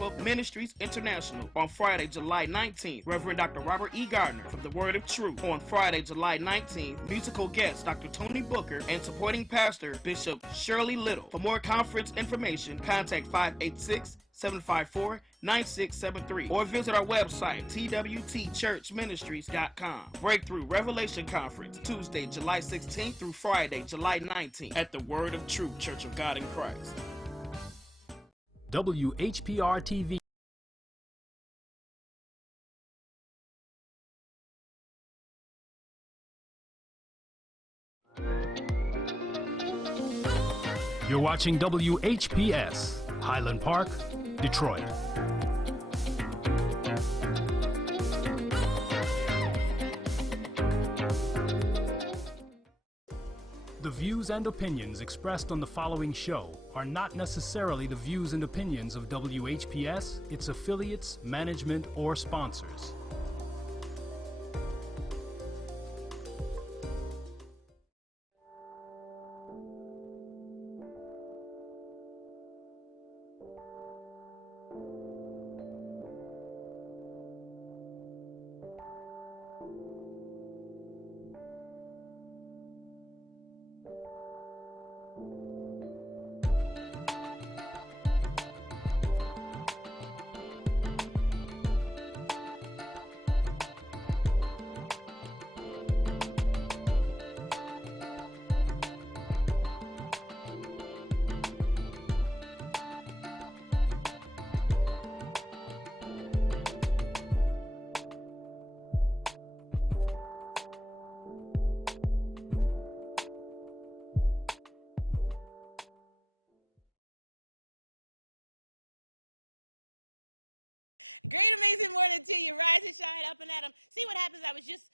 Alpha Ministries International on Friday, July 19th. Reverend Dr. Robert E. Gardner from the Word of Truth on Friday, July 19th. Musical guest Dr. Tony Booker and supporting pastor Bishop Shirley Little. For more conference information, contact 586-754-9673 or visit our website, twtchurchministries.com. Breakthrough Revelation Conference, Tuesday, July 16th through Friday, July 19th at the Word of Truth Church of God in Christ. WHPR TV. You're watching WHPS, Highland Park, Detroit. The views and opinions expressed on the following show are not necessarily the views and opinions of WHPS, its affiliates, management, or sponsors. Great, amazing morning to you. Rise and shine, up and at 'em. See what happens? I was just,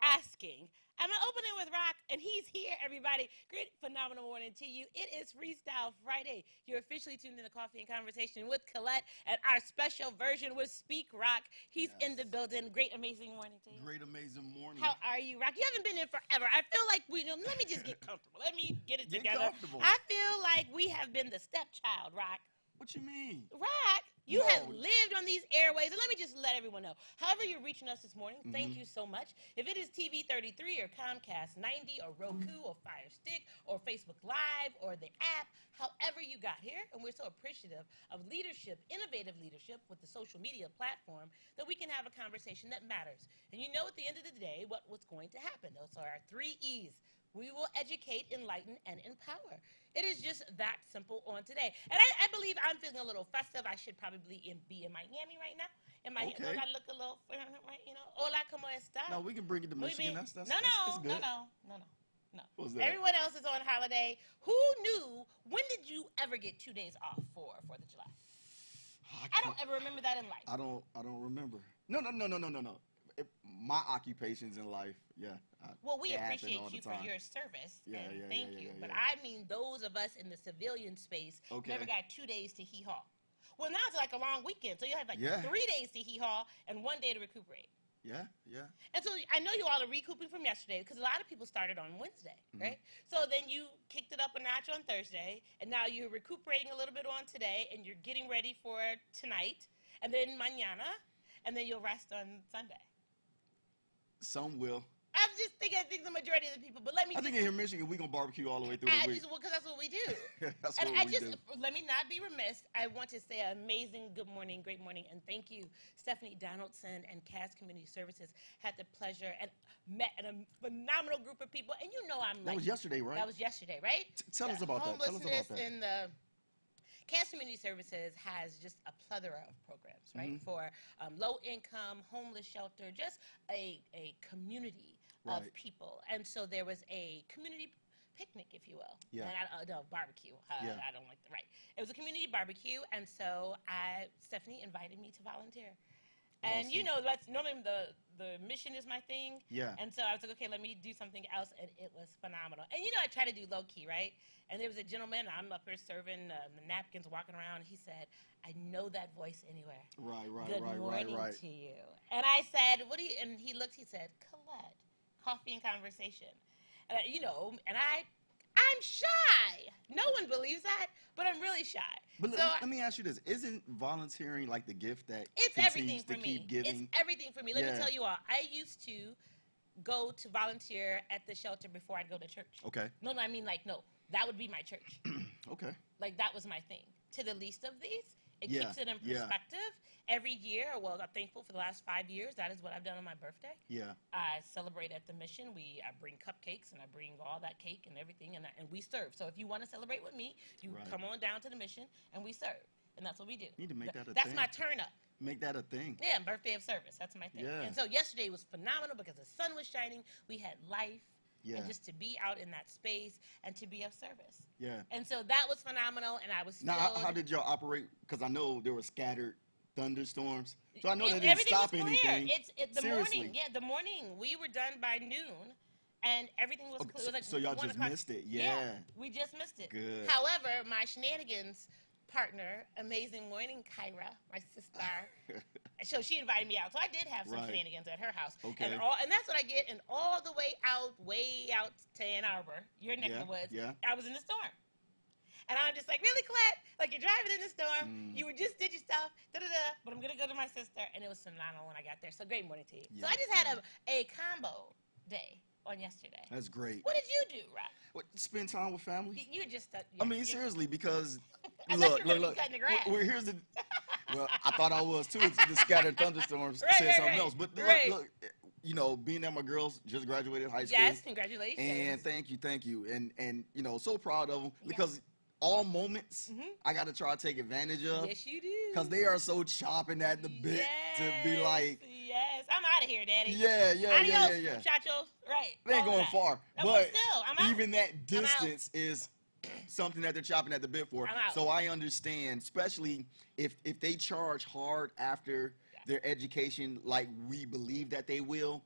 asking. I'm opening with Rock, and he's here, everybody. Great, phenomenal morning to you. It is Freestyle Friday. You're officially tuned in to Coffee and Conversation with Colette, and our special version was Speak Rock. He's in the building. Great, amazing morning to you. Great, amazing morning. How are you, Rock? You haven't been in forever. I feel like let me just get comfortable. Let me get it together. Comfortable. I feel like we have been the stepchild, Rock. What you mean? Rock, you have lived on these airways, and let me just let everyone know. However you're reaching us this morning, thank you so much. If it is TV 33 or Comcast 90 or Roku or Fire Stick or Facebook Live or the app, however you got here, and we're so appreciative of leadership, innovative leadership with the social media platform, that we can have a conversation that matters. And you know at the end of the day what's going to happen. Those are our 3 E's. We will educate, enlighten, and empower. It is just that simple on today. And I believe I'm feeling a little festive. I should probably be in Miami right now. Okay. Don't I look a little, right? Hola, ¿cómo está? No, we can bring it to Michigan. That's good. No. What's that? Everyone else is on holiday. Who knew? When did you ever get 2 days off for 4th of July? I don't ever remember that in life. I don't remember. No. My occupations in life, Well, we appreciate you for your service, and thank you. But I mean those of us in the civilian space never got 2 days to hee-haw. Well, now it's like a long weekend, so you have 3 days to hee-haw and 1 day to recuperate. Yeah. And so I know you all are recouping from yesterday because a lot of people started on Wednesday, right? So then you kicked it up a notch on Thursday, and now you're recuperating a little bit on today, and you're getting ready for tonight, and then mañana, and then you'll rest on Sunday. Some will. I think the majority of the people, but let me. I think here in Michigan, we're going to barbecue all the way through the week. Because that's what we do. That's and what we do. Let me not be remiss. I want to say amazing good morning, great morning, and thank you. Stephanie Donaldson and Cass Community Services had the pleasure and met a phenomenal group of people. And That was yesterday, right? That was yesterday, right? Tell us about that. Homelessness in the Cass Community Services has just a plethora of programs, right? For low-income, homeless shelter, just a community of people. And so there was a community picnic, if you will. Yeah. And barbecue. I don't like the right. It was a community barbecue, and so Stephanie invited me to volunteer. And Awesome. that's normally the mission is my thing. Yeah. And so I was like, okay, let me do something else, and it was phenomenal. And I try to do low key, right? And there was a gentleman, I'm up here serving the napkins, walking around. He said, "I know that voice anywhere." Right. Good morning to you. And I said, "What do you?" And he looked. He said, "Colette, Coffee and Conversation." And I'm shy. No one believes that, but I'm really shy. But So let me ask you this: isn't volunteering like the gift that it's everything continues for to me. keep giving? It's everything for me. Let me Yeah. tell you all. I used to go to volunteer at the shelter before I'd go to church. Okay. No, I mean like no. That would be my church. Okay. Like that was my thing. To the least of these, it Yeah, keeps it in yeah. perspective. Every year, well, I'm thankful for the last 5 years. That is what I've done on my birthday. Yeah. I celebrate at the mission. I bring cupcakes and I bring all that cake and everything, and we serve. So if you want to celebrate with me, you Right. come on down to the mission and we serve, and that's what we do. You need to make that a That's thing. my turn up. Make that a thing. Yeah, birthday of service. That's my thing. Yeah. And so yesterday was phenomenal because the sun was shining. We had life. Yeah. And just to be out in that space and to be of service. Yeah. And so that was phenomenal, and I was Now, filled. how did y'all operate? Because I know there were scattered thunderstorms, so I know that didn't Everything stop was clear. anything. It's the Seriously. morning. Yeah, the morning. We were done by noon, and everything was Okay, clear. It was like so y'all 1 just o'clock. missed it. Yeah. We just missed it. Good. However, my shenanigans partner, Amazing Morning Kyra, my sister, so she invited me out. So I did have some Right. shenanigans at her house. Okay. And that's what I get. And all the way out to Ann Arbor, your neck of the woods, yeah. I was in the storm. And I'm just like, really, Clet? Like, you're driving in the storm. You just did your stuff, da-da-da. But I'm going to go to my sister. And it was phenomenal when I got there. So great morning to you. So Yeah, I just had a combo day on yesterday. That's great. What did you do, Rock? What, spend time with family? You just... I mean, seriously, because I thought look, you were look, look. cutting the grass. Well, here's the. Well, I thought I was too. The scattered thunderstorms Right, said right, something right. else. But Right. look, you know, being that my girls just graduated high school. Yes, congratulations. And thank you, and you know, so proud of them because all moments I got to try to take advantage of. Yes, you do. Because they are so chopping at the bit to be like, Yes, I'm out of here, Daddy. yeah, Adios, yeah. muchachos. Right. They ain't all going that. far, No, but still, I'm out. even that I'm out. distance is something that they're chopping at the bit for. I'm out. So I understand, especially if they charge hard after their education, like we believe that they will.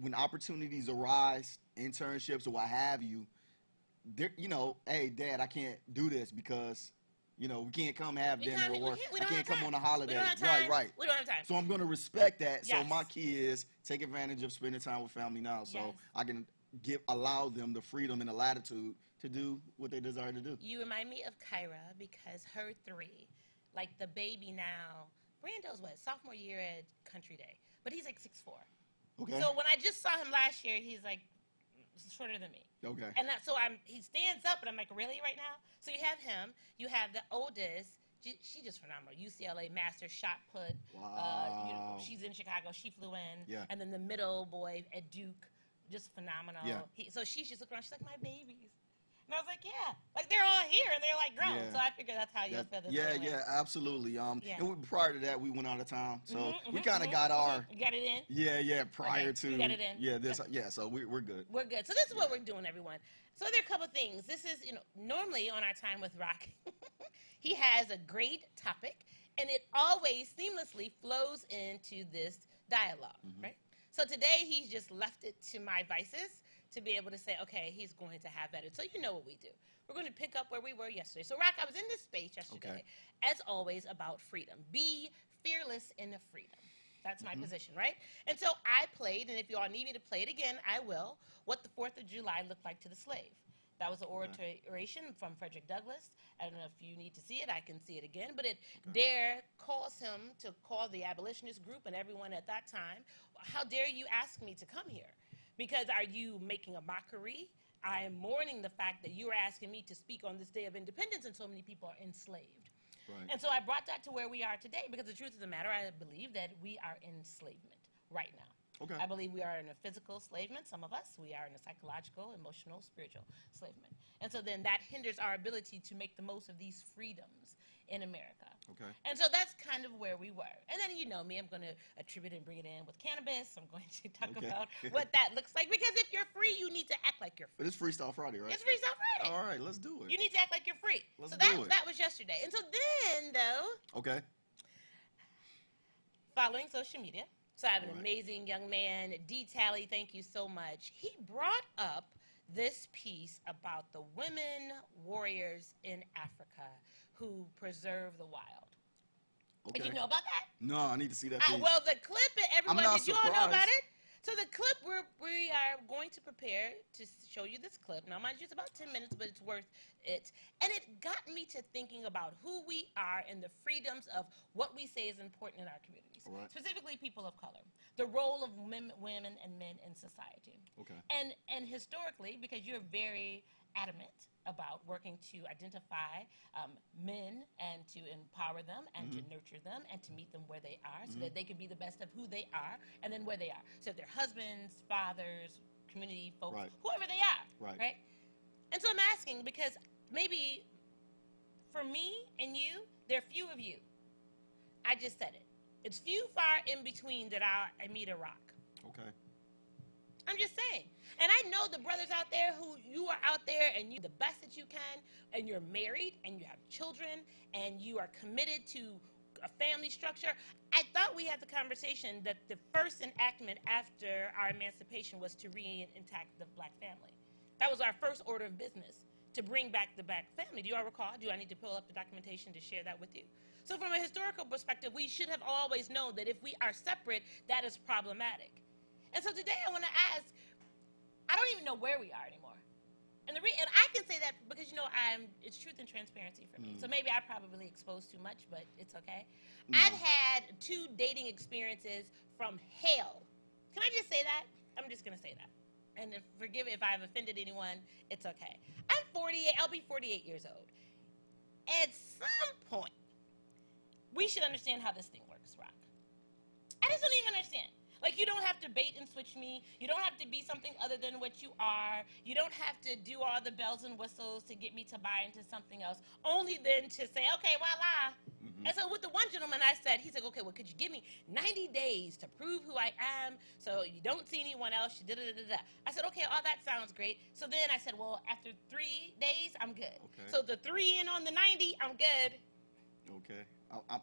When opportunities arise, internships or what have you, you know, hey, Dad, I can't do this because. You know, we can't come have dinner or I can't come on a holiday. Right. We don't have time. So I'm going to respect that. Yes. So my kids take advantage of spending time with family now. So Yes. I can allow them the freedom and the latitude to do what they desire to do. You remind me of Kyra because her 3, like the baby now, Brando's sophomore year at Country Day, but he's like 6'4". Okay. So when I just saw him last year, he's like shorter than me. Okay. And so he stands up, and I'm like, really, right now? So you have him. You have the oldest. She's just phenomenal. UCLA master shot put. Wow. You know, she's in Chicago. She flew in. Yeah. And then the middle boy at Duke, just phenomenal. Yeah. So she just looked around. She's like, my babies. And I was like, yeah. Like, they're all here, and they're, like, grown. Yeah. So I figured that's how you'll feel this Yeah, absolutely. Yeah. And prior to that, we went out of town. So we Mhm, kind of got our... You got it in? Yeah, prior Okay, to... you got it in. Yeah, so we're good. We're good. So this is what we're doing, everyone. So there are a couple things. This is, normally on our time with Rock, he has a great topic, and it always seamlessly flows into this dialogue, right? So today he's just left it to my vices to be able to say, okay, he's going to have that. So you know what we do. We're going to pick up where we were yesterday. So Rock, I was in this space yesterday, as always, about freedom. Be fearless in the freedom. That's my position, right? And so I played, and if you all need me to play it again, I will, what the 4th of July looked like to the slave. That was an oration from Frederick Douglass. I don't know if you need to see it. I can see it again. But it dare calls him to call the abolitionist group and everyone at that time, how dare you ask me to come here? Because are you making a mockery? I am mourning the fact that you are asking me to speak on this day of independence and so many people are enslaved. Right. And so I brought that to where we are today because the truth of the matter, I believe that we are in enslavement right now. Okay. I believe we are in a physical enslavement, some of us. We are in a psychological, emotional, spiritual enslavement. And so then that hinders our ability to make the most of these freedoms in America. Okay. And so that's kind of where we were. And then you know me, I'm going to attribute and bring it in with cannabis. I'm going to talk about what that looks like. Because if you're free, you need to act like you're free. But it's Freestyle Friday, right? It's Freestyle Friday. All right, let's do it. You need to act like you're free. Let's so do it. That was yesterday. And so then, though, Okay. following social media, so I have an All right. amazing young man, D. Talley, thank you so much. He brought up this piece about the women warriors in Africa who preserve the wild. Okay. Did you know about that? No, I need to see that piece. Well, the clip, everyone, not did you all know about surprised. it? So the clip we are going to prepare to show you this clip. Now, mind you, it's about 10 minutes, but it's worth it. And it got me to thinking about who we are and the freedoms of what we say is important in our communities, specifically people of color, the role of women and men in society. Okay. And historically, because you're very adamant about working to identify men and to empower them and to nurture them and to meet them where they are so that they can be the best of who they are and then where they are. So if they're husbands, fathers, community folks, whoever they are, right? And so I'm asking because maybe for me and you, there are few of you. I just said it. It's few far in between that I meet a rock. Okay. I'm just saying. And I know the brothers out there who you are out there and you the best that you can, and you're married and you have children and you are committed to a family structure. I thought we had the conversation that the first enactment after our emancipation was to re-intact the black family. That was our first order of business, to bring back the black family. Do you all recall? Do I need to pull up the documentation to share that with you? So from a historical perspective, we should have always known that if we are separate, that is problematic. And so today I want to ask, I don't even know where we are anymore. And I can say that because, you know, it's truth and transparency for me. So maybe I probably exposed too much, but it's okay. I've had 2 dating experiences from hell. Can I just say that? I'm just going to say that. And forgive me if I've offended anyone, it's okay. I'm 48, I'll be 48 years old. At some point, we should understand how this thing works, Rock. I just don't even understand. Like, you don't have to bait and switch me. You don't have to be something other than what you are. You don't have to do all the bells and whistles to get me to buy into something else. Only then to say, okay, voila. And so with the one gentleman I said, he's like, okay, well, could you give me 90 days to prove who I am so you don't see anyone else? Da-da-da-da-da. I said, okay, all that sounds great. So then I said, well, after 3 days, I'm good. Okay. So the 3 in on the 90, I'm good. Okay.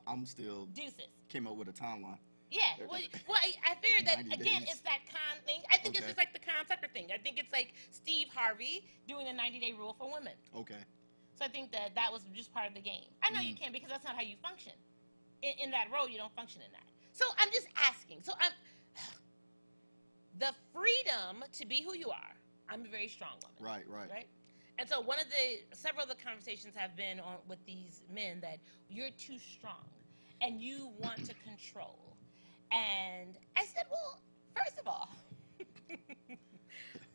I'm still... Deuces. Came up with a timeline. Yeah, well, I figured that, again, it's that con thing. I think it's just like the con sucker thing. I think it's like Steve Harvey doing a 90-day rule for women. Okay. So I think that was just part of the game. I know you can because that's not how you function. In that role, you don't function in that. So I'm just asking. So the freedom to be who you are. I'm a very strong woman. Right. And so several of the conversations have been with these men that you're too strong and you want to control. And I said, well, first of all,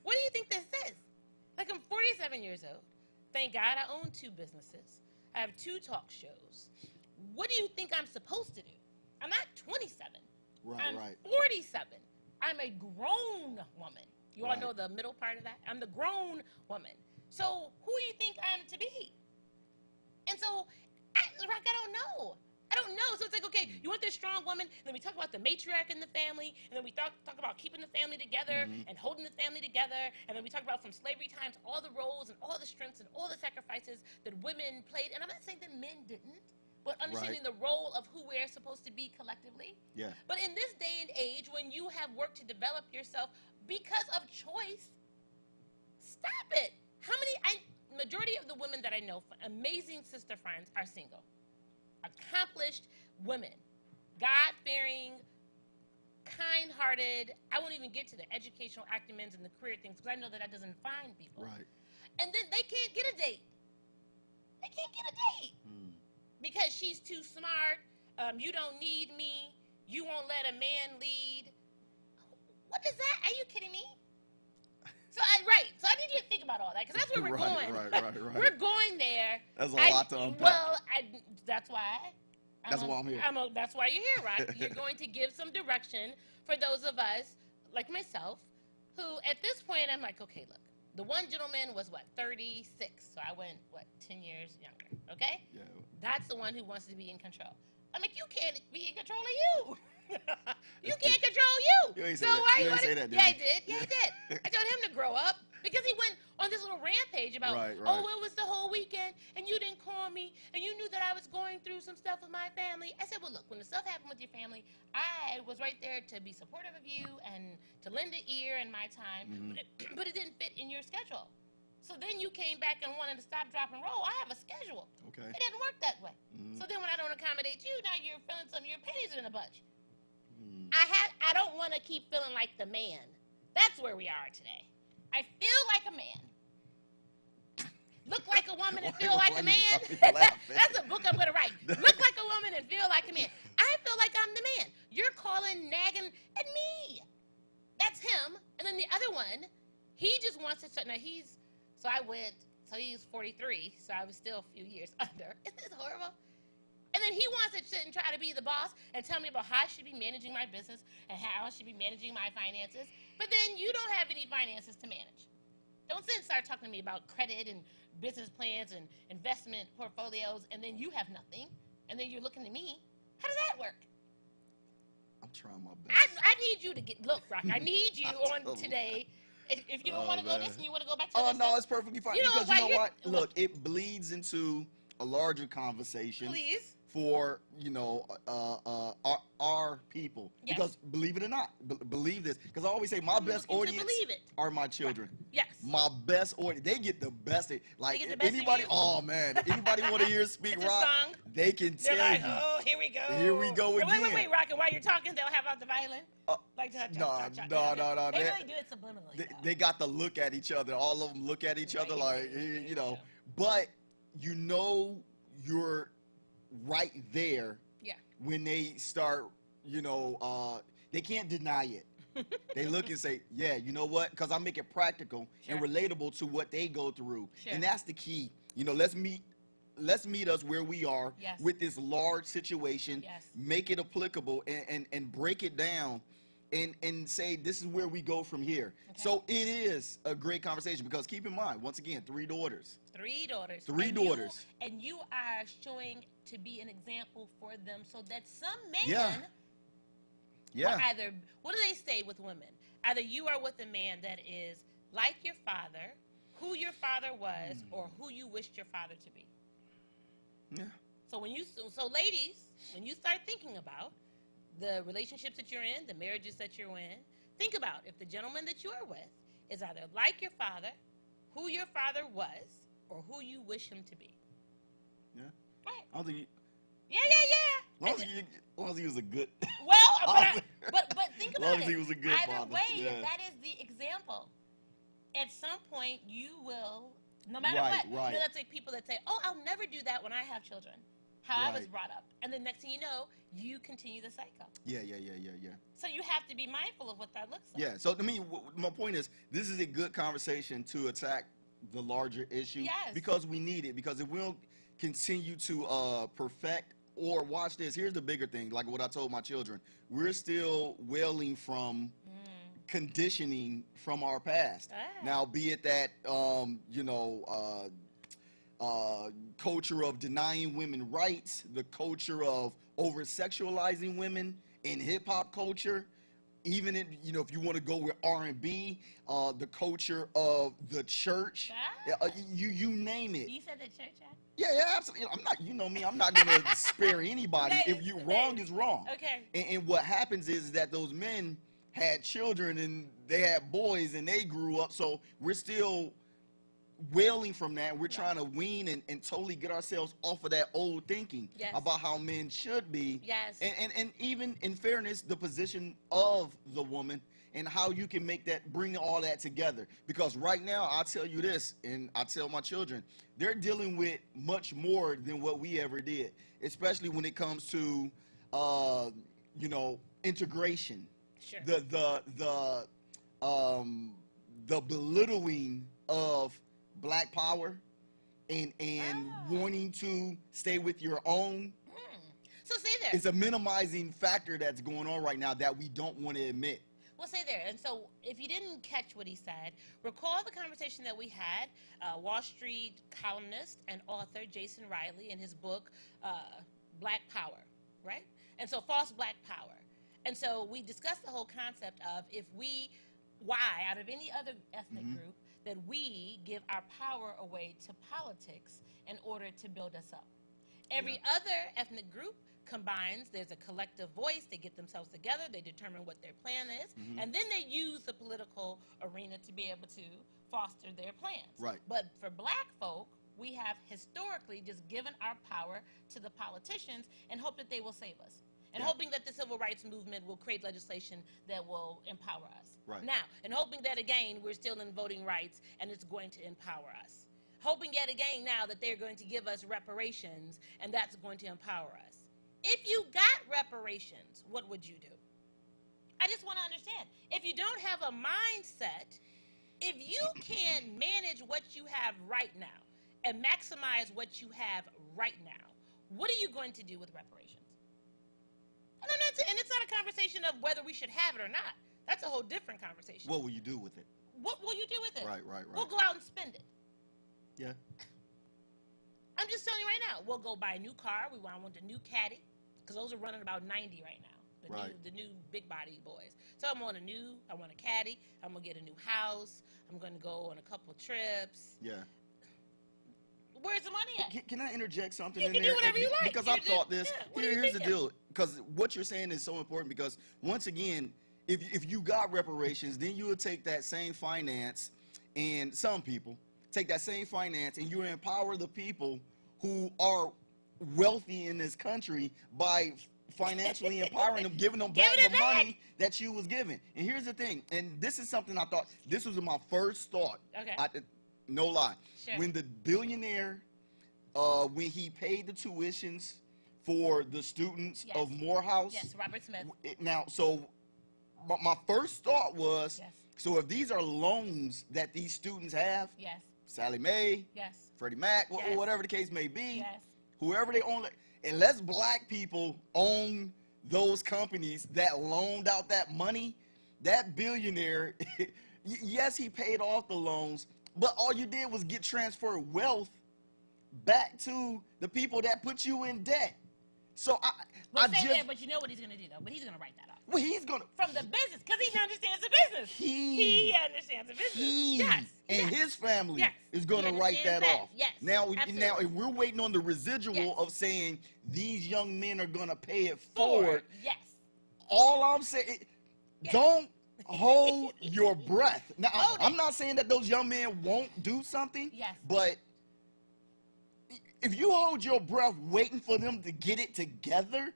what do you think this is? Like, I'm 47 years old. Thank God I own 2 businesses. I have 2 talk shows. What do you think I'm supposed to do? I'm not 27. I'm 47. I'm a grown woman. You all know the middle part of that? I'm the grown woman. So who do you think I'm to be? And so, I don't know. I don't know. So it's like, okay, you want this strong woman, and then we talk about the matriarch in the family, and then we talk about keeping the family together and holding the family together, and then we talk about from slavery times all the roles and all the strengths and all the sacrifices that women played. And I'm not saying that men didn't, but understanding the role of who we're supposed to be collectively. Yeah. But in this day and age, when you have worked to develop yourself because of choice, stop it. Majority of the women that I know, amazing sister friends, are single. Accomplished women, God-fearing, kind-hearted. I won't even get to the educational acumens and the career things because I know that doesn't find people. Right. And then they can't get a date. They can't get a date because she's too smart. You don't need me. You won't let a man lead. What is that? Are you kidding me? So I need you to think about all that because that's where we're going. Right. We're going there. That's a lot to unpack. Well, that's why. That's why I'm here. That's why you're here, right? You're going to give some direction for those of us, like myself, who at this point I'm like, okay, look, the one gentleman was 36, so I went 10 years younger. Okay? Yeah. That's the one who wants to be in control. I'm like, you can't be in control of you. You can't control you. You ain't so say why that. you ain't say that, Yeah, I did. I told him to grow up because he went on this little rampage about, oh, it was the whole weekend and you didn't call me and you knew that I was going through some stuff with my family. I said, well, look, when the stuff happened with your family, I was right there to be supportive of you and to lend an ear in my time, but it didn't fit in your schedule. So then you came back and wanted to stop, drop, and roll. I have a schedule. Okay. It didn't work that way. So then when I don't accommodate you, now you're feeling some of your pennies in a bunch. I don't want to keep feeling like the man. That's where we are today. I feel like a man. Look like a woman and feel like a man. That's a book I'm going to write. Look like a woman and feel like a man. I feel like I'm the man. You're calling, nagging at me. That's him. And then the other one, he just wants to, now he's 43, so I was still a few years under. Isn't this horrible? And then he wants to sit and try to be the boss and tell me about how I should be managing my business and how I should be managing my finances. But then you don't have any finances to manage. Don't sit and start talking to me about credit and business plans and investment portfolios, and then you have nothing, and then you're looking to me. How does that work? I'm trying my best. I need you to look, Rock. I need you on today. If you don't want to go this and you want to go back to no, stuff, it's perfectly fine. You know because you know what? Look, it bleeds into a larger conversation. Please. For our people, yes. Because believe it or not, believe this, because I always say my best audience are my children. Right. Yes, my best audience. They get the best. Like the best anybody, oh man, anybody want to hear speak rock? They can tell like, you. Oh, here we go. Here we go again. Wait, Rock. And while you're talking, they'll have out the violin. No. They really do it subliminally. They got to look at each other. All of them look at each other like you know. But you know you're right there. Yeah. When they start, they can't deny it. They look and say, yeah, you know what? Because I make it practical and relatable to what they go through. Sure. And that's the key. Let's meet us where we are with this large situation, make it applicable and break it down and say this is where we go from here. Okay. So it is a great conversation because keep in mind, once again, 3 daughters. 3 daughters. Three daughters. And you are showing to be an example for them so that some men will either, what do they say with women? Either you are with a man that is like your father, who your father was, or who you wished your father to be. Yeah. So ladies, when you start thinking about the relationships that you're in, the marriages that you're in, think about if the gentleman that you are with is either like your father, who your father was, or who you wish him to be. Yeah. Right. I don't think you, yeah. As long as he was a good. Well, but think about it. As long as he was a good Either father. way, Yeah. if that is the example, at some point you will, no matter Right. what. That's like people that say, "Oh, I'll never do that when I have children." How I was brought up, and the next thing you know, you continue the cycle. Yeah. So you have to be mindful of what that looks like. Yeah. So to me, my point is, this is a good conversation to attack the larger issue. Yes. Because we need it. Because if we don't continue to perfect or watch this, here's the bigger thing. Like what I told my children, we're still wailing from conditioning from our past. Now, be it that culture of denying women rights, the culture of over-sexualizing women in hip-hop culture, even in, if you want to go with R&B, the culture of the church, you name it. You said the church, Yeah, absolutely. I'm not, you know me, I'm not going to spare anybody. If you wrong is wrong. Okay. And what happens is that those men had children and they had boys and they grew up, so we're still wailing from that. We're trying to wean and totally get ourselves off of that old thinking about how men should be. Yes. And even in fairness, the position of the woman and how you can bring all that together. Because right now, I'll tell you this, and I tell my children, they're dealing with much more than what we ever did, especially when it comes to, integration. Sure. The belittling of Black power and wanting to stay with your own. So stay there. It's a minimizing factor that's going on right now that we don't want to admit. Well, stay there. And so if you didn't catch what he said, recall the conversation that we had, Wall Street columnist and author Jason Riley in his book, Black Power, right? And so false Black power. And so we discussed the whole concept of why out of any other ethnic group, that we give our power away to politics in order to build us up. Every other ethnic group combines, there's a collective voice, they get themselves together, they determine what their plan is, and then they use the political arena to be able to foster their plans. Right. But for Black folk, we have historically just given our power to the politicians and hope that they will save us. and hoping that the civil rights movement will create legislation that will empower us. Right. Now, and hoping that again we're still in voting rights and it's going to empower us. Hoping yet again now that they're going to give us reparations and that's going to empower us. If you got reparations, what would you do? I just want to understand. If you don't have a mindset, if you can't manage what you have right now and maximize what you have right now, what are you going to do with reparations? And it's not a conversation of whether we should have it or not. That's a whole different conversation. What will you do with it? What will you do with it? Right. We'll go out and spend it. Yeah. I'm just telling you right now. We'll go buy a new car. I want a new Caddy, because those are running about 90 right now. The new big body boys. So I want a Caddy. I'm gonna get a new house. I'm gonna go on a couple trips. Yeah. Where's the money at? Can I interject something You in can there? do whatever you like. Because I've thought this. What are you Here's the thinking? deal. Because what you're saying is so important. Because once again, if you got reparations, then you would take that same finance, and some people take that same finance, and you empower the people who are wealthy in this country by financially empowering them, giving them back the money that you was given. And here's the thing, and this is something I thought, this was my first thought. Okay. No lie. Sure. When the billionaire, when he paid the tuitions for the students of Morehouse. Yes, Robert Smith. Now, so my first thought was, Yes. so if these are loans that these students have, Yes. Sally Mae, Yes. Freddie Mac, Yes. whatever the case may be, Yes. whoever they own, unless black people own those companies that loaned out that money, that billionaire, yes, he paid off the loans, but all you did was get transferred wealth back to the people that put you in debt. So But you know what he's going to do, though? But he's going to write that off. Well, he's going to. From the business, because he understands the business. He understands the business. He Yes. and Yes. his family Yes. is going to He write that understands off. that. Yes. Now, Absolutely. if we're waiting on the residual Yes. of saying these young men are going to pay it Forward. forward, Yes. all I'm saying, don't hold your breath. Now, Hold I'm it. not saying that those young men won't do something, Yes. but if you hold your breath waiting for them to get it together,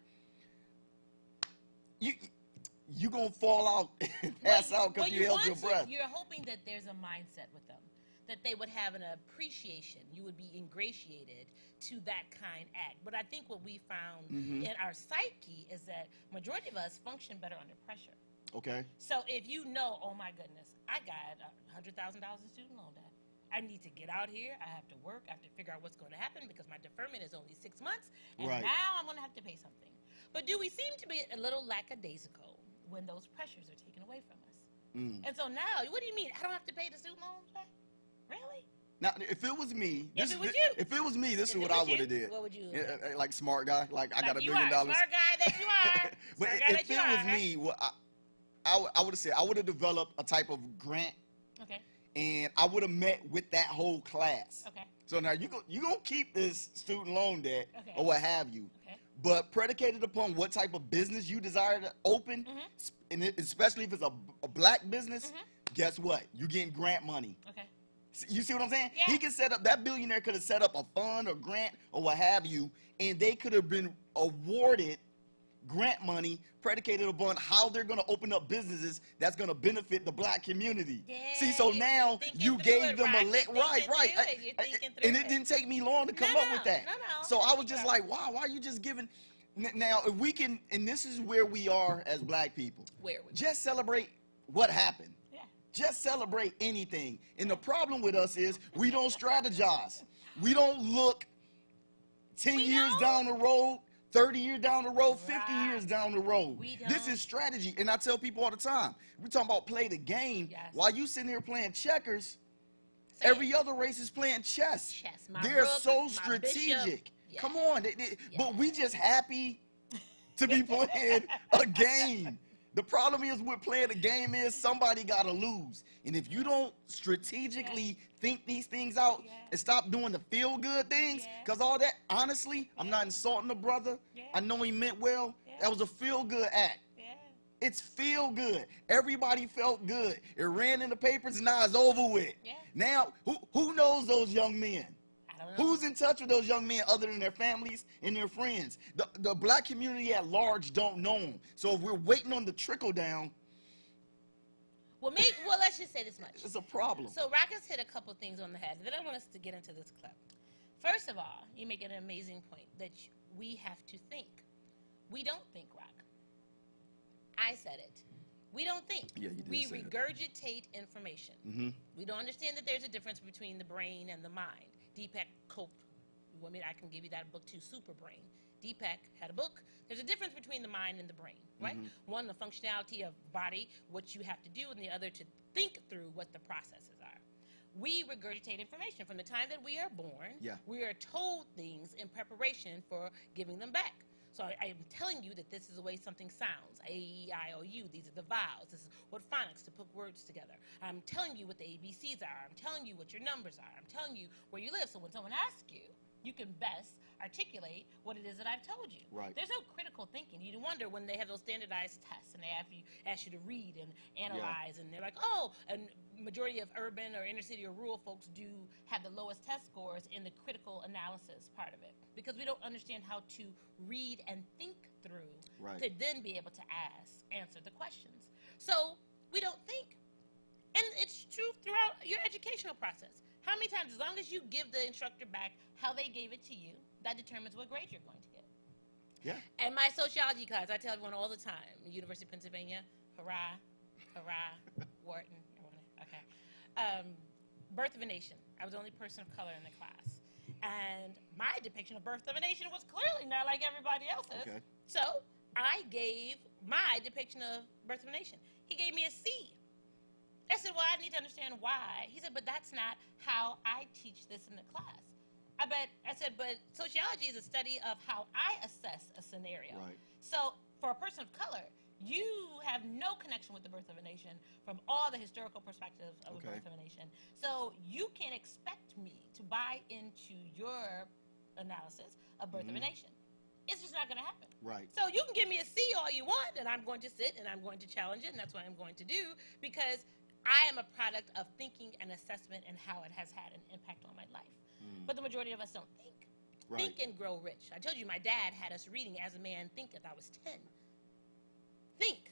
you're going to fall out and pass out because you held your breath. You're hoping that there's a mindset with them, that they would have an appreciation. You would be ingratiated to that kind act. But I think what we found in our psyche is that majority of us function better under pressure. Okay. So if you know, oh my goodness, I got $100,000 in student loan debt. I need to get out here. I have to work. I have to figure out what's going to happen because my deferment is only 6 months. And Right. now I'm going to have to pay something. But do we seem to be a little lackadaisical when those pressures are taken away from us? And so now, what do you mean? I don't have to pay the student loans back? Really? Now, if it was me, If it was you. If it was me, this is If what it I was would have you, did. what would you Yeah, do? like smart guy, like I got $1 you billion. are. Smart guy that you are. But Smart guy if that you it was are. me, what I would have said, I would have developed a type of grant, Okay. and I would have met with that whole class. Okay. So now you gonna keep this student loan debt Okay. or what have you, Okay. but predicated upon what type of business you desire to open, and especially if it's a black business, guess what? You're getting grant money. Okay. You see what I'm saying? Yeah. He could set up, that billionaire could have set up a fund or grant or what have you, and they could have been awarded grant money predicated upon how they're going to open up businesses that's going to benefit the black community. Yeah, See, so you're now thinking you through gave it, them Rock. a You're right. thinking You're thinking And through it didn't take me long to come up with that. No. So I was just like, wow, why are you just giving? Now, if we can, and this is where we are as black people, Where we just celebrate what happened. Yeah. Just celebrate anything. And the problem with us is we don't strategize. We don't look 10 years down the road, 30 years down the road, 50 years down the road. We This don't. is strategy. And I tell people all the time, we're talking about play the game. Yes. While you sitting here playing checkers, Say every it. other race is playing chess. Chess. My They're rook, so my strategic. bishop. Yeah. Come on. But we just happy to be playing a game. The problem is with playing a game is somebody got to lose. And if you don't strategically think these things out and stop doing the feel-good things, because all that, honestly, I'm not insulting the brother. I know he meant well. That was a feel-good act. It's feel good. Everybody felt good. It ran in the papers, and now it's over with. Yeah. Now, who knows those young men? I I don't know. Who's in touch with those young men other than their families and their friends? The black community at large don't know them. So if we're waiting on the trickle down, well, let's just say this much. it's a problem. So Rockets hit a couple things on the head. Then I want us to get into this clip. First of all, you make an amazing point that we have to think. We don't think, Rock. I said it. We don't think. Yeah, you did we say regurgitate information. Mm-hmm. We don't understand that there's a difference between the brain and the mind. Deepak Cope, I can give you that book too, Super Brain. Deepak had a book. There's a difference between the mind and the brain, right? Mm-hmm. One, the functionality of body, what you have to do, and the other to think through what the processes are. We regurgitate information from the time that we are born. Yeah. We are told things in preparation for giving them back. So I am telling you that this is the way something sounds. A-E-I-O-U, these are the vowels. This is what phonics to put words together. I'm telling you what the ABCs are. I'm telling you what your numbers are. I'm telling you where you live. So when someone asks you, you can best articulate what it is that I've told you. Right. There's no critical thinking. You wonder when they have those standardized tests and they ask you to read and analyze, and they're like, oh, and majority of urban or inner city or rural folks do have the lowest test scores in the critical analysis part of it, because we don't understand how to read and think through to then be able to answer the questions. So we don't think. And it's true throughout your educational process. How many times, as long as you give the instructor back how they gave it to you, that determines what grade you're going to get. Yeah. And my sociology class, I tell everyone all the time, University of Pennsylvania, hurrah, hurrah, Wharton, okay. Birth of a Nation. I was the only person of color in the class. And my depiction of Birth of a Nation was clearly not like everybody else's. Okay. So I gave my depiction of Birth of a Nation. He gave me a C. I said, well, I need to understand why. He said, but that's not how I teach this in the class. I said, but sociology is a study of how I assess a scenario. Right. So for a person of color, you have no connection with the Birth of a Nation from all the historical perspectives of the Birth of a Nation. So you can't expect me to buy into your analysis of Birth of a Nation. It's just not going to happen. Right. So you can give me a C all you want, and I'm going to sit and I'm going to challenge it, and that's what I'm going to do, because I am a product of thinking and assessment and how it has had an impact on my life. But the majority of us don't think. Right. Think and grow rich. I told you my dad had us reading As a Man Thinketh. I was 10. Think.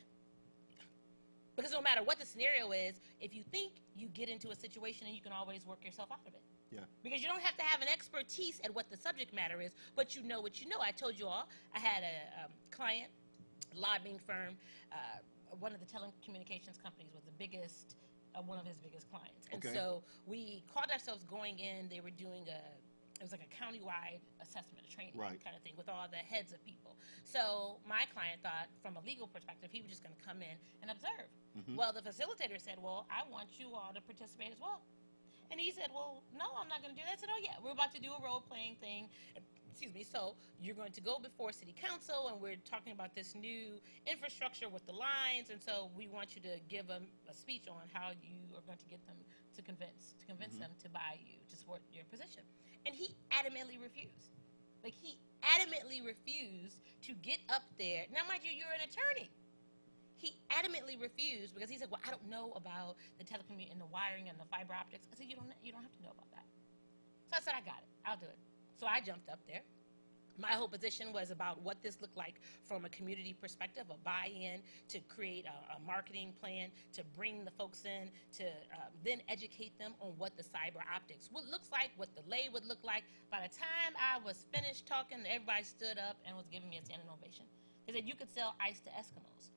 Because no matter what the scenario is, if you think, you get into a situation and you can always work yourself out of it. Yeah. Because you don't have to have an expertise at what the subject matter is, but you know what you know. I told you all, I had a client, lobbying firm, one of the telecommunications companies was the biggest, one of his biggest clients. And so we called ourselves going in, they were doing it was like a countywide assessment, a training kind of thing with all the heads of people. So my client thought, from a legal perspective, he was just going to come in and observe. Well, the facilitator said, well, I want you all to participate as well. And he said, well, no, I'm not going to do that. I said, oh, yeah, we're about to do a role-playing thing. Excuse me. So you're going to go before city council, and we're talking about this new infrastructure with the lines. And so we want you to give them a speech on how you are going to get them to convince them to buy you, to support your position. And he adamantly refused. Like, he adamantly refused to get up there. Now, mind you, you're an attorney. He adamantly refused because he said, well, I don't know about the telecommunication and the wiring and the fiber optics. I said, you don't have to know about that. So I said, I got it. I'll do it. So I jumped up there. My whole position was about what this looked like from a community perspective, a buy-in, to create a marketing plan, to bring the folks in, to then educate them on what the cyber optics would look like, what the lay would look like. By the time I was finished talking, everybody stood up and was giving me a standing ovation. They said, you could sell ice to Eskimos.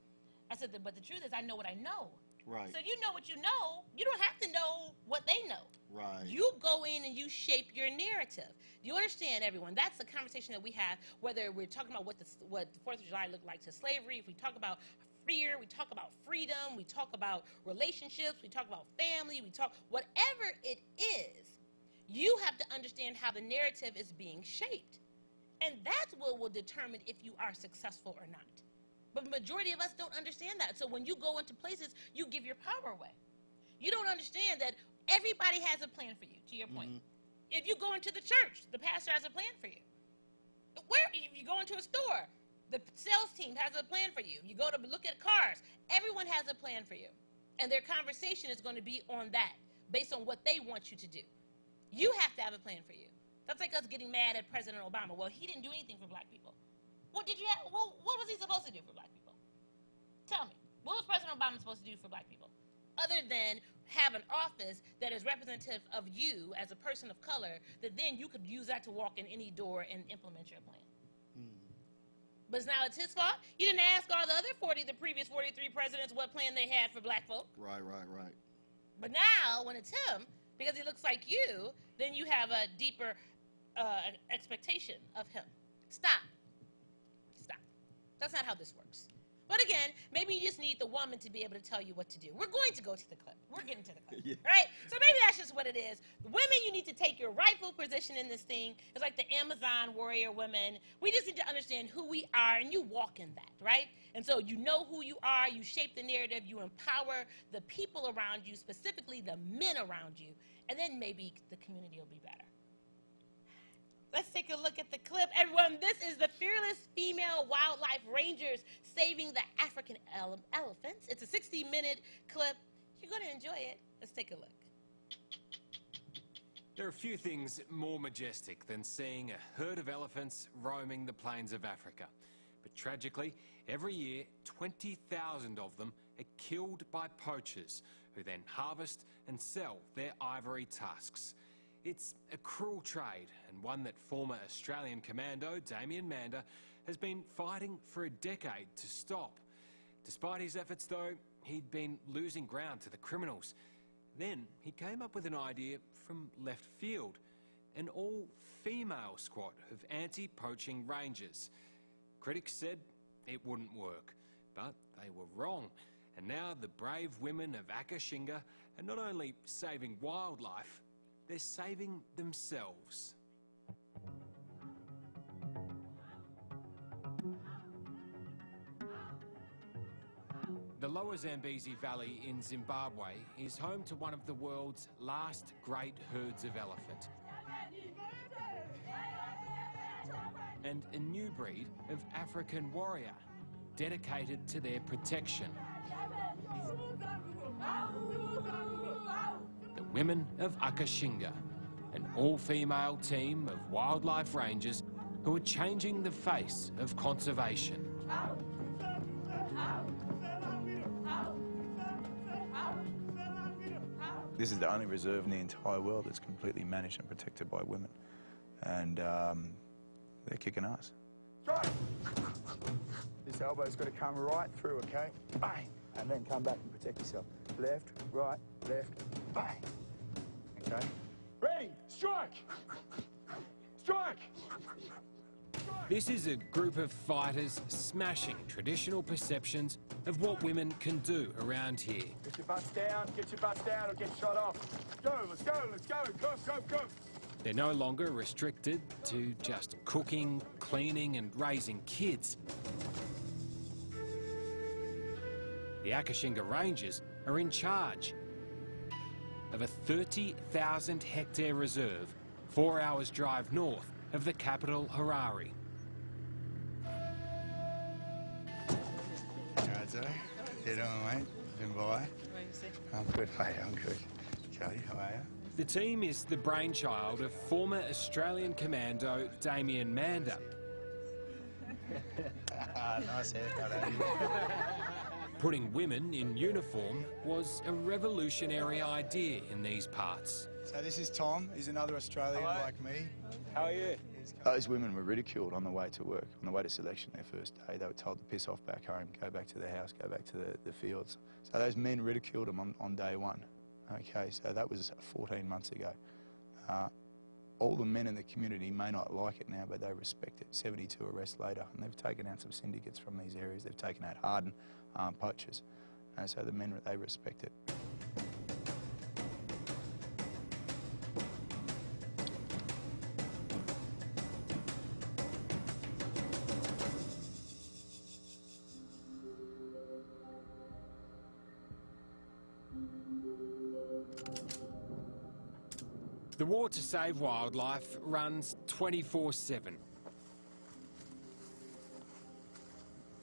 I said, but the truth is, I know what I know. Right. So you know what you know. You don't have to know what they know. Right. You go in and you shape your narrative. Do you understand, everyone? That's the conversation that we have, whether we're talking about what the 4th of July looked like to slavery, if we talk about fear, we talk about freedom, we talk about relationships, we talk about family, we talk, whatever it is, you have to understand how the narrative is being shaped. And that's what will determine if you are successful or not. But the majority of us don't understand that. So when you go into places, you give your power away. You don't understand that everybody has a plan for you, to your point. If you go into the church, the pastor has a plan for you. If you go into a store, the sales team has a plan for you. You go to look at cars, everyone has a plan for you. And their conversation is going to be on that, based on what they want you to do. You have to have a plan for you. That's like us getting mad at President Obama. Well, he didn't do anything for black people. What was he supposed to do for black people? Tell me. What was President Obama supposed to do for black people? Other than have an office that is representative of you as a person of color, that then you could use that to walk in any door and implement your plan. But now it's his fault. You didn't ask all the other the previous 43 presidents what plan they had for black folk. Right. But now, when it's him, because he looks like you, then you have a deeper expectation of him. Stop. That's not how this works. But again, maybe you just need the woman to be able to tell you what to do. We're going to go to the clip. We're getting to the clip, Yeah. right? So maybe that's just what it is. Women, you need to take your rightful position in this thing. It's like the Amazon warrior women. We just need to understand who we are, and you walk in that, right? And so you know who you are. You shape the narrative. You empower the people around you, specifically the men around you, and then maybe the community will be better. Let's take a look at the clip. Everyone, this is the fearless female wildlife rangers saving the African elephants. It's a 60-minute clip. You're going to enjoy it. Let's take a look. There are few things more majestic than seeing a herd of elephants roaming the plains of Africa. But tragically, every year, 20,000 of them are killed by poachers who then harvest and sell their ivory tusks. It's a cruel trade, and one that former Australian commando Damien Mander has been fighting for a decade to stop. Despite his efforts, though, he'd been losing ground to the criminals. Then he came up with an idea from left field, an all-female squad of anti-poaching rangers. Critics said it wouldn't work, but they were wrong. And now the brave women of Akashinga are not only saving wildlife, they're saving themselves. The Lower Zambezi Valley in Zimbabwe is home to one of the world's last great herds of elephant, and a new breed of African warrior dedicated to their protection. The women of Akashinga, an all-female team of wildlife rangers who are changing the face of conservation. This is the only reserve in the entire world that's completely managed and protected by women. And they're kicking ass. Strike! This elbow's got to come right through, okay? Bang! And then come back and protect yourself. Left, right, left, bang! Okay? Ready! Strike! Strike! This is a group of fighters smashing traditional perceptions of what women can do around here. Get your butts down or get shot off. Go, let's go, go! They're no longer restricted to just cooking, cleaning and raising kids. The Akashinga Rangers are in charge of a 30,000 hectare reserve 4 hours drive north of the capital, Harare. How you doing, mate? Been by? I'm good, mate, I'm good. Kelly, how are you? The team is the brainchild of former Australian commando Damien Mander. Nice haircut, eh? Putting women in uniform was a revolutionary idea in these parts. So this is Tom. He's another Australian like me. How are you? Those women were ridiculed on the way to work, on the way to selection their first day. They were told to piss off back home, go back to their house, go back to the fields. So those men ridiculed them on day one. Okay, so that was 14 months ago. All the men in the community may not like it now, but they respect it. 72 arrests later, and they've taken out some syndicates from these areas. They've taken out hardened poachers. And so the men, they respect it. The war to save wildlife runs 24/7.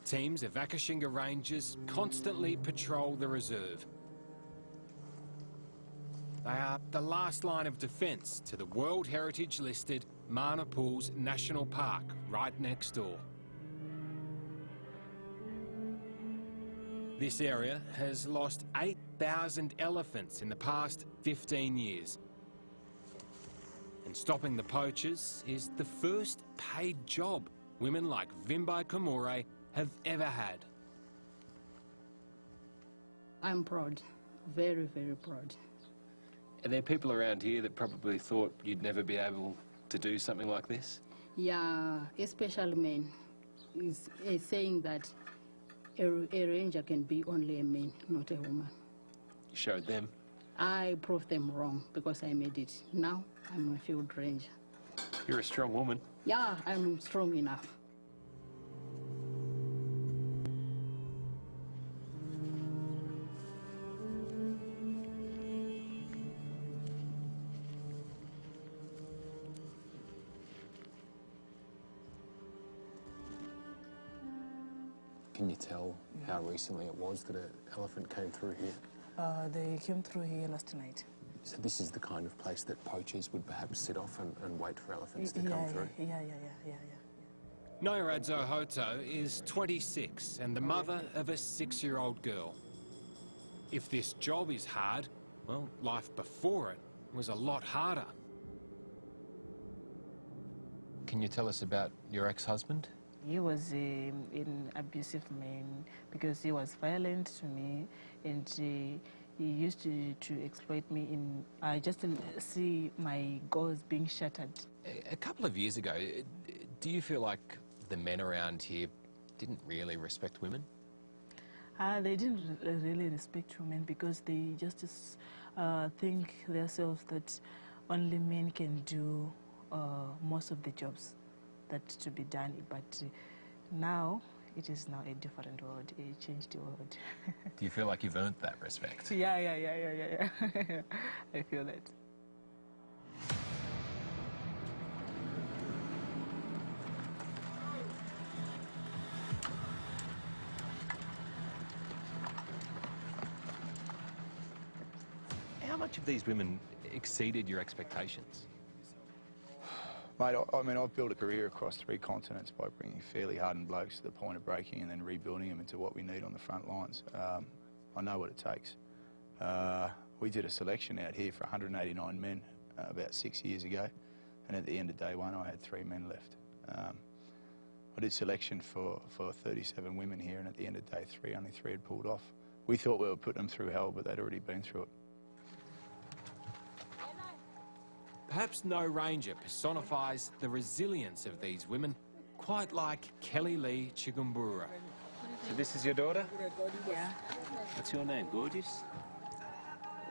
Teams of Akashinga Rangers constantly patrol the reserve. They are the last line of defence to the World Heritage listed Mana Pools National Park right next door. This area has lost 8,000 elephants in the past 15 years. And stopping the poachers is the first paid job women like Vimbai Kamore have ever had. I'm proud, very, very proud. Are there people around here that probably thought you'd never be able to do something like this? Yeah, especially men is saying that a ranger can be only a man, not a woman. You showed them? I proved them wrong because I made it. Now I'm a field ranger. You're a strong woman. Yeah, I'm strong enough. Can you tell how recently it was that an elephant came through here? They came through here last night. So this is the kind of place that poachers would perhaps sit off and wait for elephants to come through? Yeah. Noiradzo Hoto is 26 and the mother of a 6-year-old girl. If this job is hard, well, life before it was a lot harder. Can you tell us about your ex-husband? He was an abusive man because he was violent to me, and he used to exploit me. I just see my goals being shattered. A couple of years ago, do you feel like the men around here didn't really respect women? They didn't really respect women because they just think themselves that only men can do most of the jobs that to be done, but now it is now a different world, a changed world. Do you feel like you've earned that respect? Yeah. I feel that. How much of these women exceeded your expectations? Mate, I mean, I've built a career across 3 continents by bringing fairly hardened blokes to the point of breaking and then rebuilding them into what we need on the front lines. I know what it takes. We did a selection out here for 189 men about 6 years ago, and at the end of day one, I had 3 men left. I did selection for 37 women here, and at the end of day 3, only 3 had pulled off. We thought we were putting them through hell, but they'd already been through it. Perhaps no ranger personifies the resilience of these women quite like Kelly Lee Chigumbura. So this is your daughter? Yeah. What's your name, gorgeous?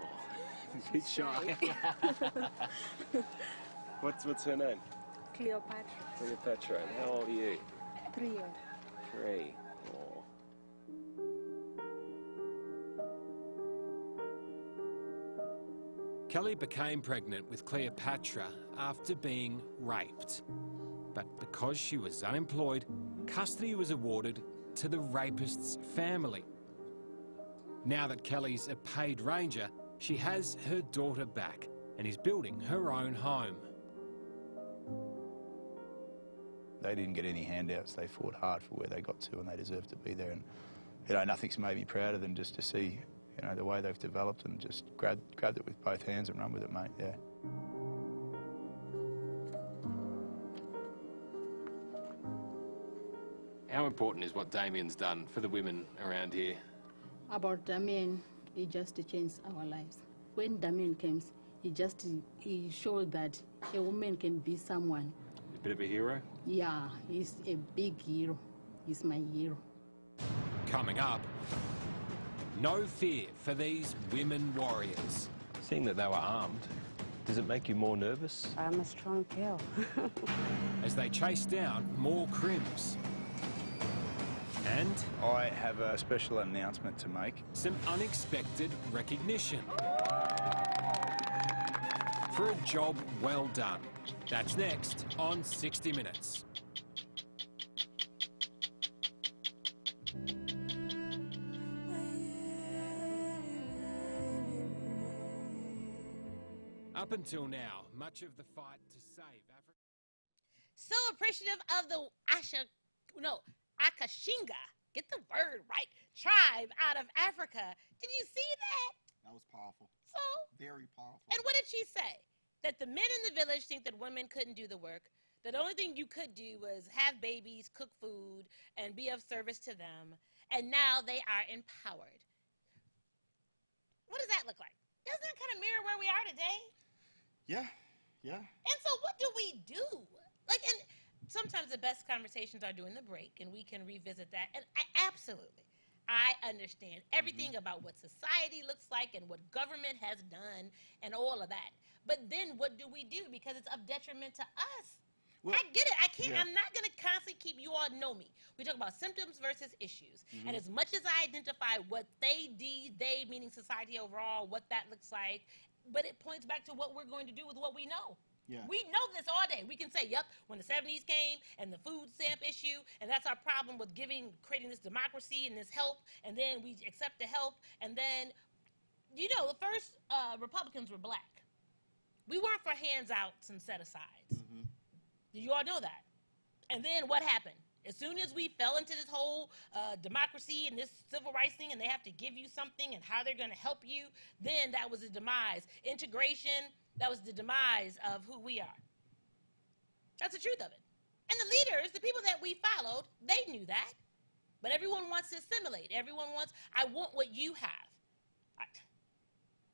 Oh, a bit shy. What's her name? Cleopatra. Cleopatra. And how old are you? 3 years. 3. Oh. Kelly became pregnant with Cleopatra after being raped. But because she was unemployed, custody was awarded to the rapist's family. Now that Kelly's a paid ranger, she has her daughter back and is building her own home. They didn't get any handouts. They fought hard for where they got to, and they deserve to be there. And, you know, nothing's made me prouder than just to see, you know, the way they've developed and just grabbed it with both hands and run with it, mate, yeah. How important is what Damien's done for the women around here? About Damien, he just changed our lives. When Damien came, he showed that a woman can be someone. A bit of a hero? Yeah, he's a big hero. He's my hero. Coming up, no fear for these women warriors. Seeing that they were armed, does it make you more nervous? I'm a strong girl. As they chase down more crims. And I have a special announcement to make. Some unexpected recognition for a job well done. That's next on 60 Minutes. Up until now, much of the fight to save Africa. So appreciative of the Akashinga, get the word right, tribe out of Africa. Did you see that? That was powerful. So? Very powerful. And what did she say? That the men in the village think that women couldn't do the work, that the only thing you could do was have babies, cook food, and be of service to them, and now they are empowered. What does that look like? Doesn't that kind of mirror where we are today? Yeah, yeah. And so what do we do? Like, and sometimes the best conversations are during the break, and we can revisit that. And I understand everything about what society looks like and what government has done and all of that. But then what do we do? Because it's of detriment to us. Well, I get it. I can't. Yeah. I'm not going to constantly keep, you all know me. We talk about symptoms versus issues. Mm-hmm. And as much as I identify what they meaning society overall, what that looks like, but it points back to what we're going to do with what we know. Yeah. We know this all day. We can say, yep, when the 70s came and the food stamp issue, and that's our problem with creating this democracy and this help, and then we accept the help, and then, the first Republicans were black. We weren't for handouts and set-asides. Mm-hmm. You all know that. And then what happened? As soon as we fell into this whole democracy and this civil rights thing, and they have to give you something and how they're going to help you, then that was the demise. Integration, that was the demise of who we are. That's the truth of it. And the leaders, the people that we followed, they knew that. But everyone wants to assimilate. Everyone wants, I want what you have.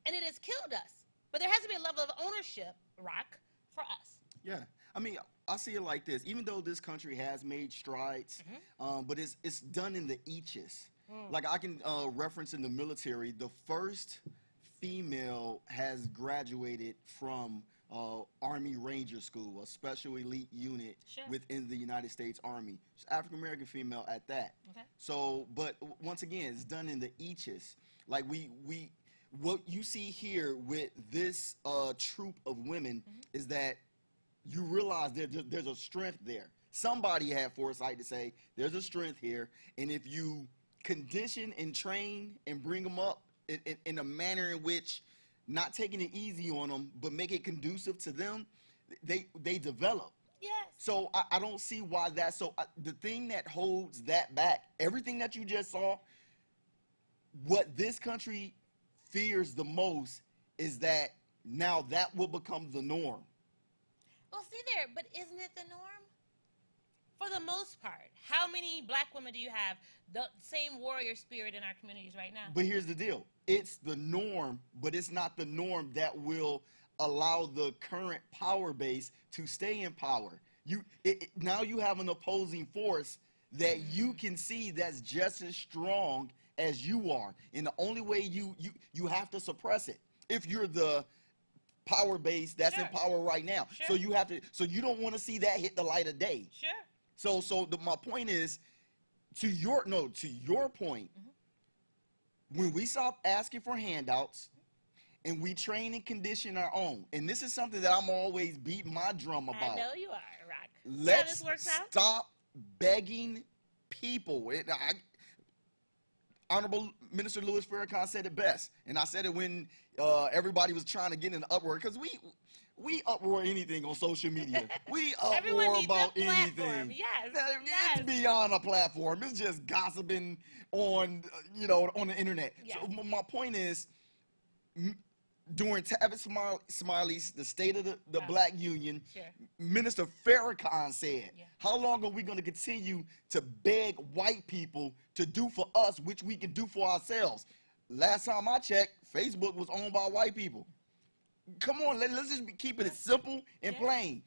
And it has killed us. But there has to be a level of ownership, Rock, for us. Yeah. I mean, I see it like this. Even though this country has made strides, but it's done in the eaches. Like I can reference in the military, the first female has graduated from Army Ranger School, a special elite unit within the United States Army. She's African-American female at that. Okay. So, but once again, it's done in the eaches. Like what you see here with this troop of women is that you realize there's a strength there. Somebody had foresight to say, there's a strength here, and if you condition and train and bring them up in a manner in which not taking it easy on them, but make it conducive to them, they develop. Yes. So I don't see why that's so. The thing that holds that back, everything that you just saw, what this country fears the most is that now that will become the norm. Well, see there, but isn't it the norm? For the most part, how many black women do you have the same warrior spirit in our communities right now? But here's the deal. It's the norm, but it's not the norm that will allow the current power base to stay in power. Now you have an opposing force that you can see that's just as strong as you are. And the only way you have to suppress it. If you're the power base that's in power right now. So you have to, so you don't want to see that hit the light of day. Sure. So my point is, to your point, when we stop asking for handouts and we train and condition our own, and this is something that I'm always beating my drum about. I know you are, Rock. Let's stop begging people. Honorable Minister Louis Farrakhan said it best, and I said it when everybody was trying to get in the uproar, because we uproar anything on social media. We uproar about anything. Yes. It's beyond a platform. It's just gossiping on on the internet. Yes. So my point is, during Tavis Smiley's The State of the Black Union, Minister Farrakhan said, how long are we going to continue to beg white people to do for us, which we can do for ourselves? Last time I checked, Facebook was owned by white people. Come on, let's just keep it simple and plain.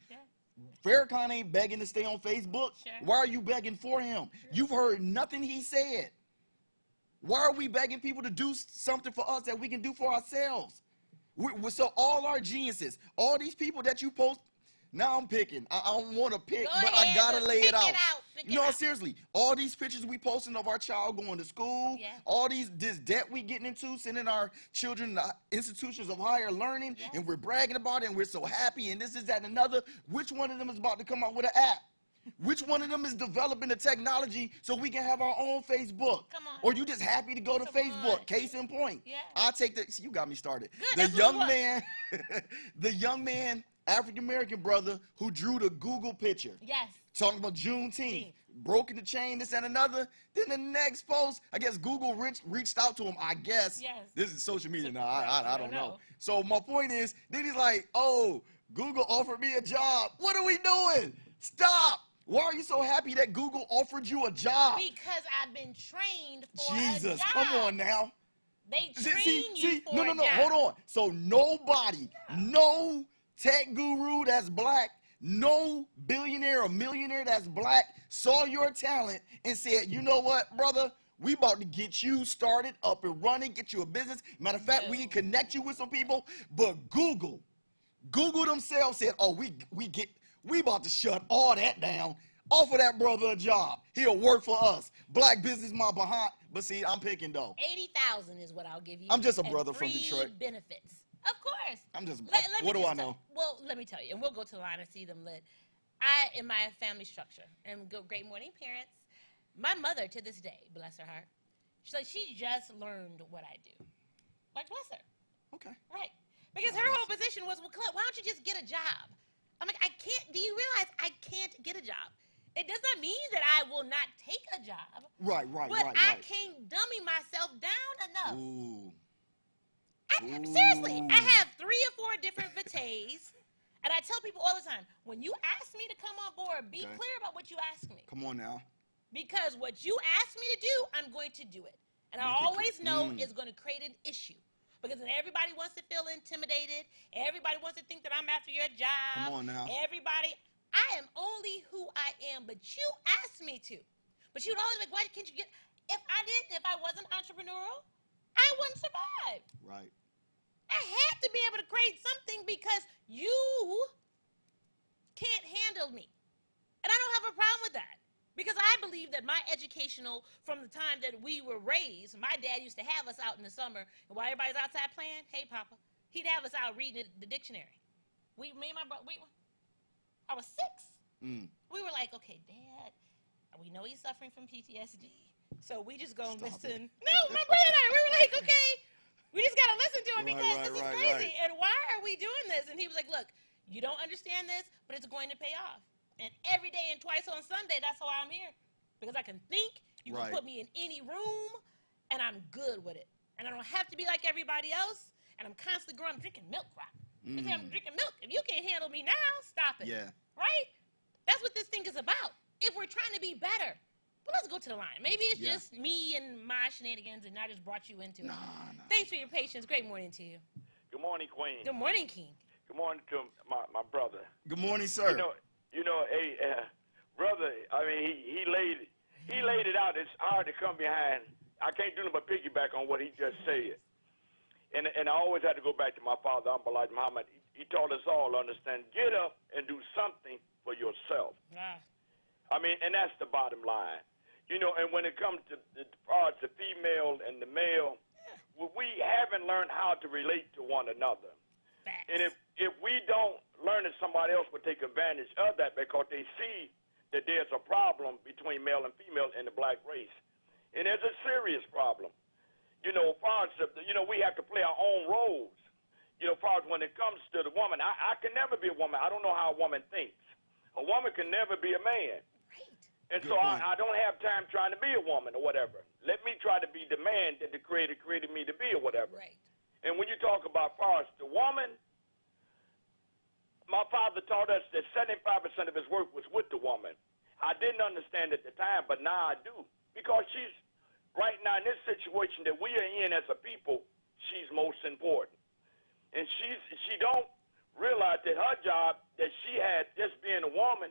Farrakhan ain't begging to stay on Facebook. Why are you begging for him? You've heard nothing he said. Why are we begging people to do something for us that we can do for ourselves? So all our geniuses, all these people that you post, now I'm picking. I don't want to pick, but I gotta lay it out. No, seriously, all these pictures we posting of our child going to school, all this debt we getting into, sending our children to institutions of higher learning, and we're bragging about it, and we're so happy, and this is that and another. Which one of them is about to come out with an app? Which one of them is developing the technology so we can have our own Facebook? Come on. Or you just happy to go to Facebook? Case in point. Yeah. I'll take the, see, you got me started. Good, The young man, the young man, African-American brother who drew the Google picture. Yes. Talking about Juneteenth, broken the chain, this and another. Then the next post, I guess Google reached out to him, I guess. Yes. This is social media now, I don't know. So my point is, then he's like, oh, Google offered me a job. What are we doing? Stop. Why are you so happy that Google offered you a job? Because I've been trained for Jesus, a job. come on now. They train you for no, a job. hold on. So nobody, no tech guru that's black, no billionaire or millionaire that's black saw your talent and said, you know what, brother? We about to get you started, up and running, get you a business. Matter of fact, we can connect you with some people. But Google themselves said, oh, we about to shut all that down. Offer that brother a job. He'll work for us. Black business, my behind. But see, I'm picking though. 80,000 is what I'll give you. I'm just a and brother from free Detroit. Benefits. Of course. I'm just, Let me what do just I know? Well, let me tell you, and we'll go to the line and see them lit. I, in my family structure, and go great morning parents, my mother to this day, bless her heart, she just learned what I do. Like, bless her. Okay. Right. Because her whole position was, well, Clint, why don't you just get a job? I'm like, I can't, do you realize I can't get a job? It does not mean that I will not take a job. Right. But I can't dummy myself down enough. Ooh. Seriously, I have 3 or 4 different VTs, and I tell people all the time, when you ask me to come on board, be clear about what you ask me. Come on now. Because what you ask me to do, I'm going to do it. And I always know it's going to create an issue. Because then everybody wants to feel intimidated. Everybody wants to think that I'm after your job. Come on now. Everybody, I am only who I am, but you asked me to. But you'd always be like, why can't you get, if I wasn't entrepreneurial, I wouldn't survive. Right. I had to be able to create something because you can't handle me. And I don't have a problem with that. Because I believe that my educational, from the time that we were raised, my dad used to have us out in the summer, and while everybody's outside playing, hey, Papa, he'd have us out reading the dictionary. Me and my brother, I was 6. We were like, okay, Dad, we know he's suffering from PTSD, so we just gonna listen. No, my brother and I, we were like, okay, we just gotta listen to him because this is crazy. And why are we doing this? And he was like, look, you don't understand this, but it's going to pay off. And every day and twice on Sunday, that's why I'm here. Because I can think, you can put me in any room, and I'm good with it. And I don't have to be like everybody else, and I'm constantly growing. I'm drinking milk, Rock. I say I'm drinking milk. If you can't handle me now, stop it. Yeah. Right? That's what this thing is about. If we're trying to be better. But let's go to the line. Maybe it's just me and my shenanigans, and I just brought you into it. No. Thanks for your patience. Great morning to you. Good morning, Queen. Good morning, King. Good morning to my brother. Good morning, sir. You know, hey, brother. I mean, he laid it out. It's hard to come behind. I can't do nothing but piggyback on what he just said. And I always had to go back to my father, Elijah Muhammad. He taught us all to understand. Get up and do something for yourself. Yeah. I mean, and that's the bottom line. You know, and when it comes to the parts, the female and the male, we haven't learned how to relate to one another. Facts. And if we don't learn that somebody else will take advantage of that because they see that there's a problem between male and female in the black race. And there's a serious problem. You know, we have to play our own roles. You know, far as when it comes to the woman, I can never be a woman. I don't know how a woman thinks. A woman can never be a man. Right. And so I don't have time trying to be a woman or whatever. Let me try to be the man that the Creator created me to be or whatever. Right. And when you talk about parts, the woman, my father taught us that 75% of his work was with the woman. I didn't understand at the time, but now I do. Because she's, right now in this situation that we are in as a people, she's most important. And she don't realize that her job that she had, just being a woman,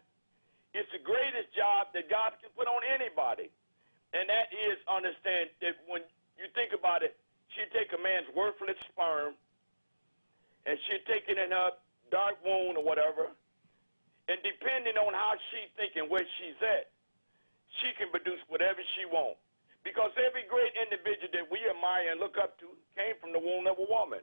is the greatest job that God can put on anybody. And that is understand that when you think about it, she'd take a man's worthless sperm, and she'd take it in her dark wound or whatever, and depending on how she's thinking, where she's at, she can produce whatever she wants. Because every great individual that we admire and look up to came from the womb of a woman.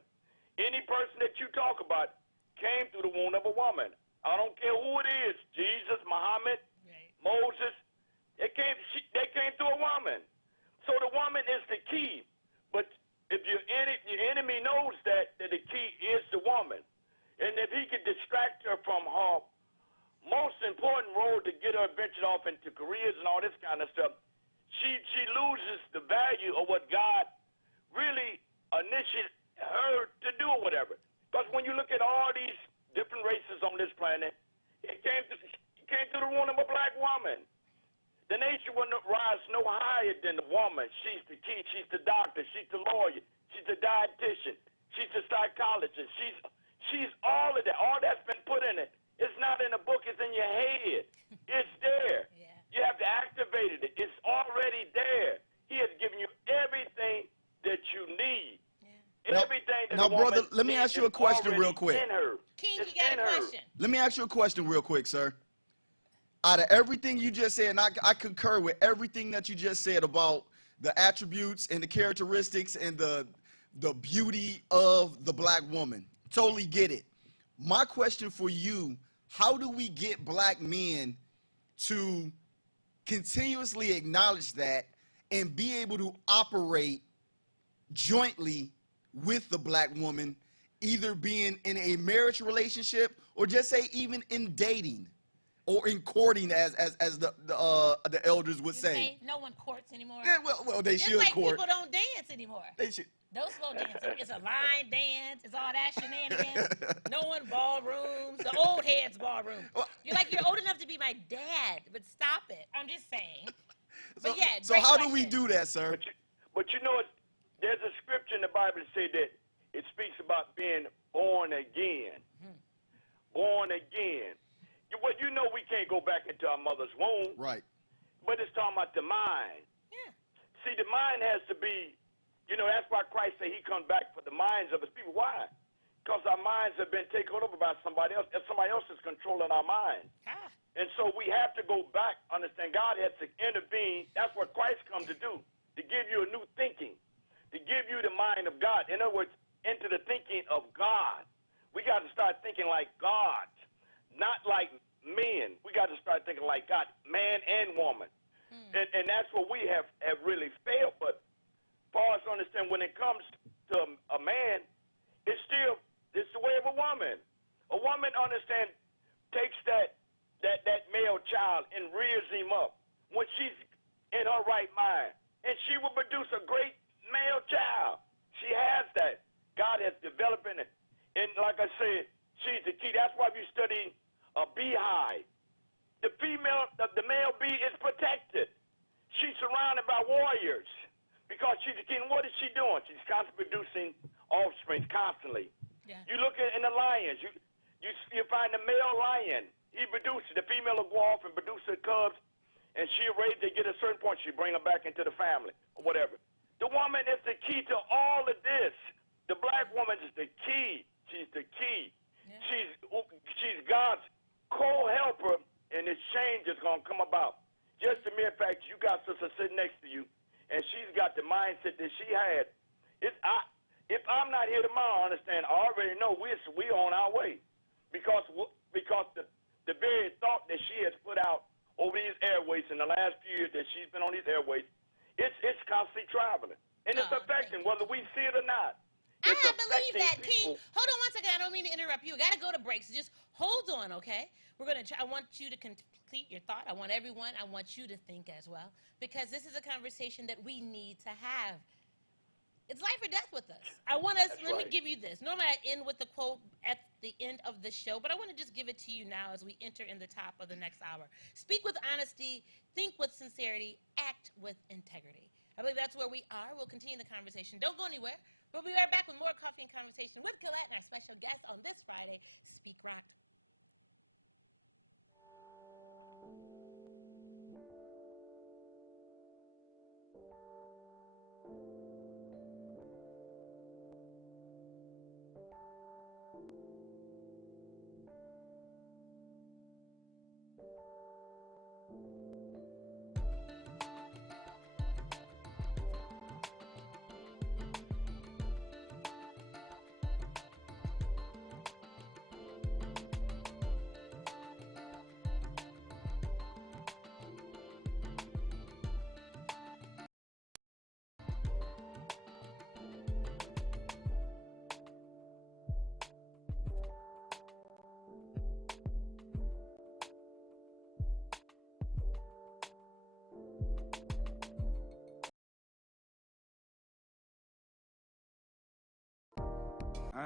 Any person that you talk about came through the womb of a woman. I don't care who it is, Jesus, Muhammad, Moses, they came through a woman. So the woman is the key. But if your enemy knows that the key is the woman, and if he can distract her from her most important role to get her ventured off into careers and all this kind of stuff, she loses the value of what God really initiated her to do or whatever. Because when you look at all these different races on this planet, it came through the womb of a black woman. The nation will rise no higher than the woman. She's the key. She's the doctor. She's the lawyer. She's the dietitian. She's the psychologist. She's all of that. All that's been put in it. It's not in a book. It's in your head. It's there. Yeah. You have to activate it. It's already there. He has given you everything that you need. Yeah. Everything that now, brother, let me ask you a question real quick. King, you got a question. Let me ask you a question real quick, sir. Out of everything you just said, and I concur with everything that you just said about the attributes and the characteristics and the beauty of the black woman. Totally get it. My question for you, how do we get black men to continuously acknowledge that and be able to operate jointly with the black woman, either being in a marriage relationship or just say even in dating? Or in courting, as the elders would say. No one courts anymore. Yeah, well, they should like court. People don't dance anymore. They should. No slow dancing. It's a line dance. It's all that shenanigans. No one ballrooms. The old heads ballroom. You're old enough to be my dad, but stop it. I'm just saying. But yeah. So how do we do that, sir? But you know, there's a scripture in the Bible that says that it speaks about being born again. Born again. Well, you know we can't go back into our mother's womb. Right. But it's talking about the mind. Yeah. See, the mind has to be, that's why Christ said he comes back for the minds of his people. Why? Because our minds have been taken over by somebody else, and somebody else is controlling our mind. And so we have to go back, understand God has to intervene. That's what Christ comes to do, to give you a new thinking, to give you the mind of God. In other words, into the thinking of God. We got to start thinking like God. Not like men. We got to start thinking like God, man and woman. And that's what we have really failed. But far as understand, when it comes to a man, it's the way of a woman. A woman, understand, takes that male child and rears him up when she's in her right mind. And she will produce a great male child. She has that. God has developed in it. And like I said, she's the key. That's why if you study a beehive, the male bee is protected. She's surrounded by warriors because she's the king. What is she doing? She's constantly producing offspring, constantly. Yeah. You look in the lions. You find the male lion. He produces. The female will go off and produce her cubs, and she'll raise. They get a certain point. She bring them back into the family or whatever. The woman is the key to all of this. The black woman is the key. She's the key. Yeah. She's God's co-helper, and this change is going to come about. Just the mere fact you got sister sitting next to you, and she's got the mindset that she had. If I'm not here tomorrow, understand, I already know we're on our way. Because the very thought that she has put out over these airways in the last few years that she's been on these airways, it's constantly traveling. And it's affecting whether we see it or not. I believe that, King. Hold on one second. I don't mean to interrupt you. I got to go to break, so just hold on, okay? We're going to try. I want you to complete your thought. I want you to think as well, because this is a conversation that we need to have. It's life or death with us. Let me give you this. Normally I end with the quote at the end of the show, but I want to just give it to you now as we enter in the top of the next hour. Speak with honesty, think with sincerity, act with integrity. I believe that's where we are. We'll continue the conversation. Don't go anywhere. We'll be right back with more Coffee and Conversation with Colette and our special guest on this Friday, Speak Rocked.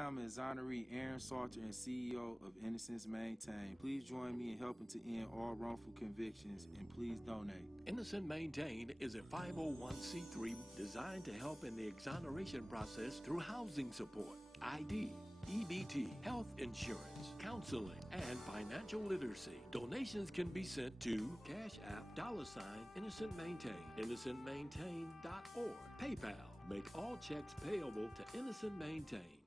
I'm exoneree Aaron Salter and CEO of Innocence Maintained. Please join me in helping to end all wrongful convictions, and please donate. Innocent Maintained is a 501c3 designed to help in the exoneration process through housing support, ID, EBT, health insurance, counseling, and financial literacy. Donations can be sent to Cash App $Innocent Maintained, innocentmaintained.org, PayPal. Make all checks payable to Innocent Maintained.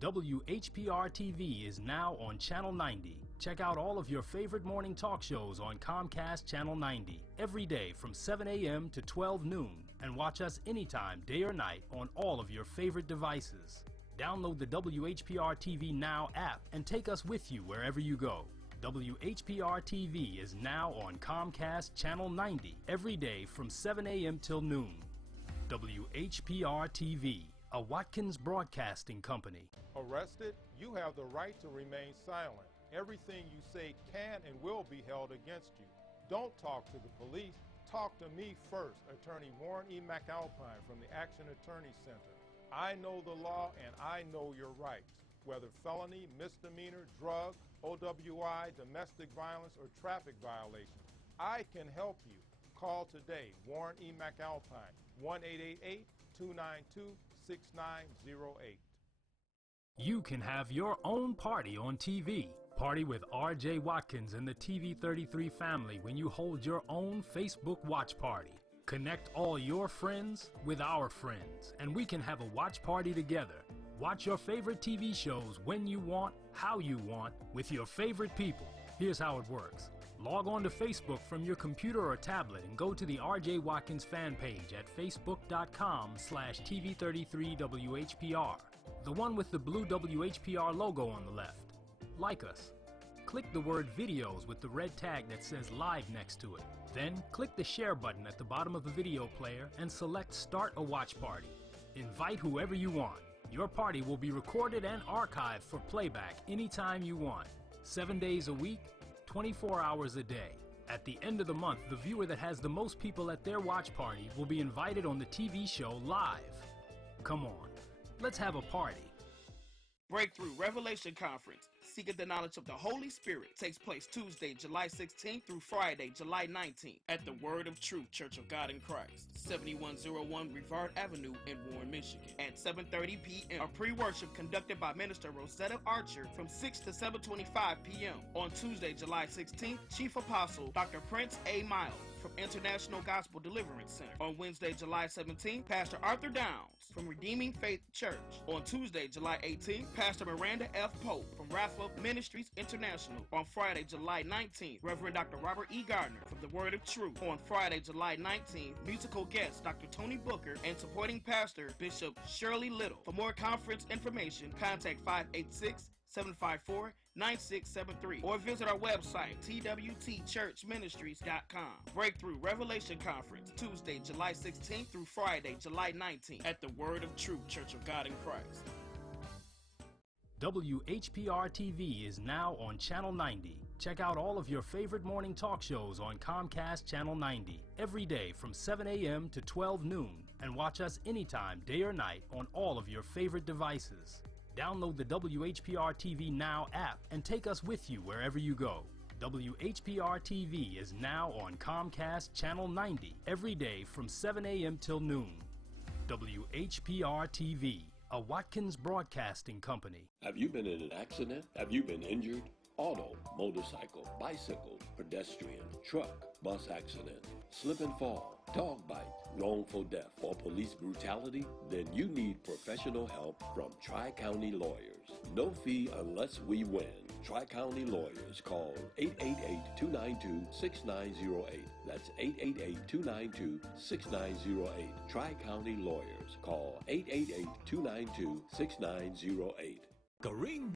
WHPR TV is now on Channel 90. Check out all of your favorite morning talk shows on Comcast Channel 90 every day from 7 a.m. to 12 noon, and watch us anytime, day or night, on all of your favorite devices. Download the WHPR TV Now app and take us with you wherever you go. WHPR TV is now on Comcast Channel 90 every day from 7 a.m. till noon. WHPR TV, a Watkins Broadcasting Company. Arrested? You have the right to remain silent. Everything you say can and will be held against you. Don't talk to the police. Talk to me first, Attorney Warren E. McAlpine from the Action Attorney Center. I know the law and I know your rights. Whether felony, misdemeanor, drug, OWI, domestic violence, or traffic violation, I can help you. Call today, Warren E. McAlpine, 1-888-292-6908. You can have your own party on TV. Party with R.J. Watkins and the TV33 family when you hold your own Facebook watch party. Connect all your friends with our friends, and we can have a watch party together. Watch your favorite TV shows when you want, how you want, with your favorite people. Here's how it works. Log on to Facebook from your computer or tablet and go to the R.J. Watkins fan page at facebook.com/TV33WHPR, the one with the blue WHPR logo on the left. Like us. Click the word videos with the red tag that says live next to it. Then click the share button at the bottom of the video player and select start a watch party. Invite whoever you want. Your party will be recorded and archived for playback anytime you want. 7 days a week, 24 hours a day. At the end of the month, the viewer that has the most people at their watch party will be invited on the TV show live. Come on, let's have a party. Breakthrough Revelation Conference, Seeking the Knowledge of the Holy Spirit, takes place Tuesday, July 16th through Friday, July 19th at the Word of Truth Church of God in Christ, 7101 Brevard Avenue in Warren, Michigan, at 7:30 p.m. A pre-worship conducted by Minister Rosetta Archer from 6 to 7:25 p.m. On Tuesday, July 16th, Chief Apostle Dr. Prince A. Miles from International Gospel Deliverance Center. On Wednesday, July 17th, Pastor Arthur Downs from Redeeming Faith Church. On Tuesday, July 18th, Pastor Miranda F. Pope from Rathwell Ministries International. On Friday, July 19th, Reverend Dr. Robert E. Gardner from The Word of Truth. On Friday, July 19th, musical guest Dr. Tony Booker and supporting pastor Bishop Shirley Little. For more conference information, contact 586-754-9673 or visit our website, twtchurchministries.com. Breakthrough Revelation Conference, Tuesday, July 16th through Friday, July 19th at the Word of Truth Church of God in Christ. WHPR TV is now on Channel 90. Check out all of your favorite morning talk shows on Comcast Channel 90 every day from 7 a.m. to 12 noon, and watch us anytime, day or night, on all of your favorite devices. Download the WHPR TV Now app and take us with you wherever you go. WHPR TV is now on Comcast Channel 90 every day from 7 a.m. till noon. WHPR TV, a Watkins Broadcasting Company. Have you been in an accident? Have you been injured? Auto, motorcycle, bicycle, pedestrian, truck, bus accident, slip and fall, dog bite, wrongful death, or police brutality? Then you need professional help from Tri-County Lawyers. No fee unless we win. Tri-County Lawyers. Call 888-292-6908. That's 888-292-6908. Tri-County Lawyers. Call 888-292-6908. Kareem.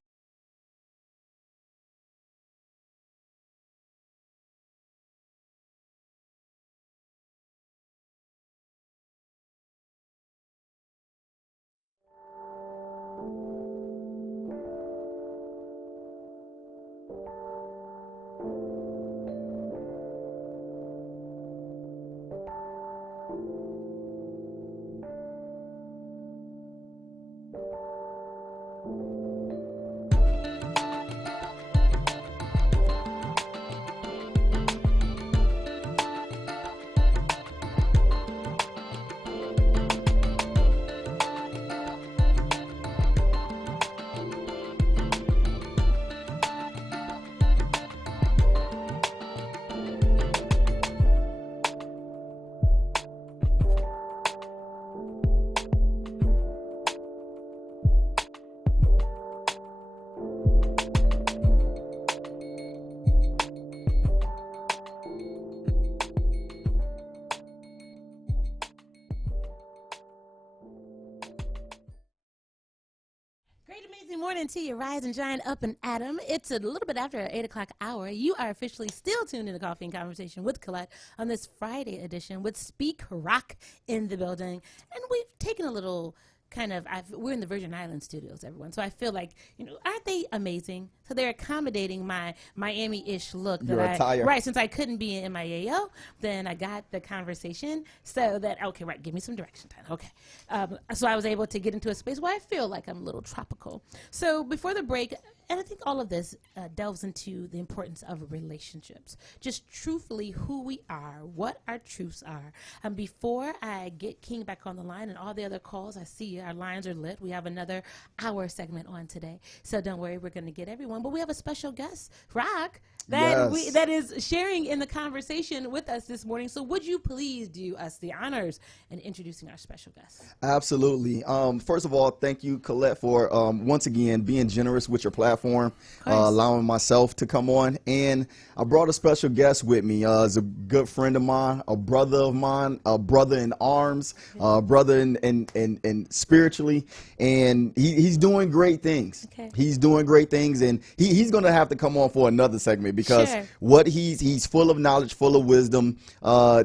Thank you. morning to you. Rise and shine up and Adam. It's a little bit after our 8 o'clock hour. You are officially still tuned in to Coffee and Conversation with Colette on this Friday edition with Speak Rock in the building. And we've taken a little we're in the Virgin Islands studios, everyone. So I feel like, aren't they amazing? So they're accommodating my Miami-ish look. Your attire. Right, since I couldn't be in MIAO, then I got the conversation so that, okay, right, give me some direction time. Okay. So I was able to get into a space where I feel like I'm a little tropical. So before the break, and I think all of this delves into the importance of relationships. Just truthfully who we are, what our truths are. And before I get King back on the line and all the other calls, I see our lines are lit. We have another hour segment on today. So don't worry, we're going to get everyone. But we have a special guest, Rock, that is sharing in the conversation with us this morning. So would you please do us the honors in introducing our special guest? Absolutely. First of all, thank you, Colette, for once again being generous with your platform, allowing myself to come on. And I brought a special guest with me. He's a good friend of mine, a brother of mine, a brother in arms, brother in spiritually, and he's doing great things. Okay. He's doing great things, and he's going to have to come on for another segment because what he's full of knowledge, full of wisdom.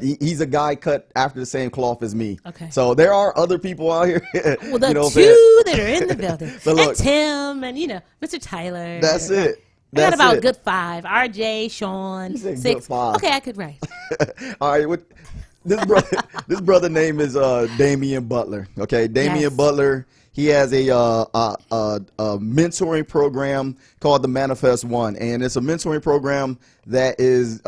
He's a guy cut after the same cloth as me. Okay. So there are other people out here. Well, the two that are in the building. But look, and Tim and, Mr. Tyler. That's it. I got about a good 5. RJ, Sean, 6. Good 5. Okay, I could write. All right. This brother name is Damian Butler. Okay, Damian Butler. He has a mentoring program called the Manifest One, and it's a mentoring program that is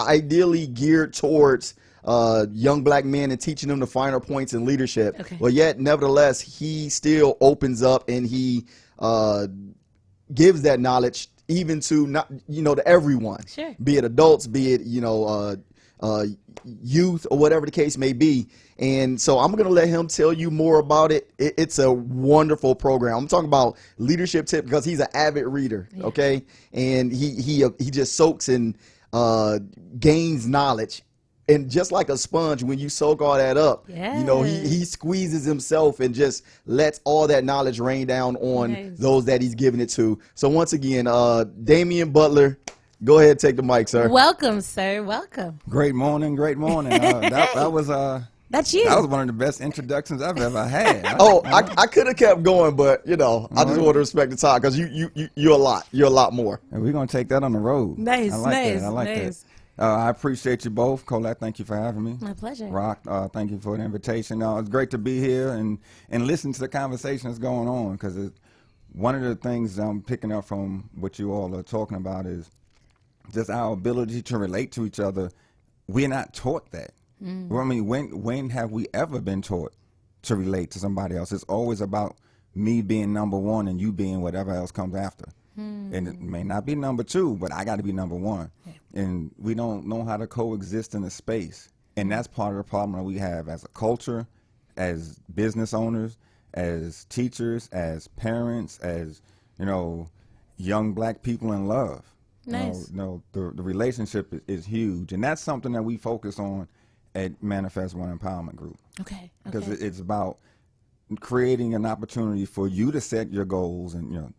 ideally geared towards young black men and teaching them the finer points in leadership. Okay. But yet, nevertheless, he still opens up and he gives that knowledge even to to everyone. Sure. Be it adults, be it youth, or whatever the case may be. And so I'm going to let him tell you more about it. It's a wonderful program. I'm talking about leadership tip because he's an avid reader. Yeah. Okay. And he just soaks and gains knowledge. And just like a sponge, when you soak all that up, he squeezes himself and just lets all that knowledge rain down on those that he's giving it to. So once again, Damian Butler, go ahead, take the mic, sir. Welcome, sir. Welcome. Great morning. That was that's you. That was one of the best introductions I've ever had. I could have kept going, but I just want to respect the time because you're a lot more. And we're gonna take that on the road. Nice, I like nice, that. I like nice. that. I appreciate you both. Colette, thank you for having me. My pleasure. Rock, thank you for the invitation. It's great to be here and listen to the conversation that's going on because one of the things I'm picking up from what you all are talking about is just our ability to relate to each other. We're not taught that. Well, I mean, when have we ever been taught to relate to somebody else? It's always about me being number one and you being whatever else comes after. And it may not be number 2, but I got to be number 1. Yeah. And we don't know how to coexist in a space. And that's part of the problem that we have as a culture, as business owners, as teachers, as parents, as, young black people in love. Nice. The relationship is huge. And that's something that we focus on at Manifest One Empowerment Group. Okay. Because it's about creating an opportunity for you to set your goals and,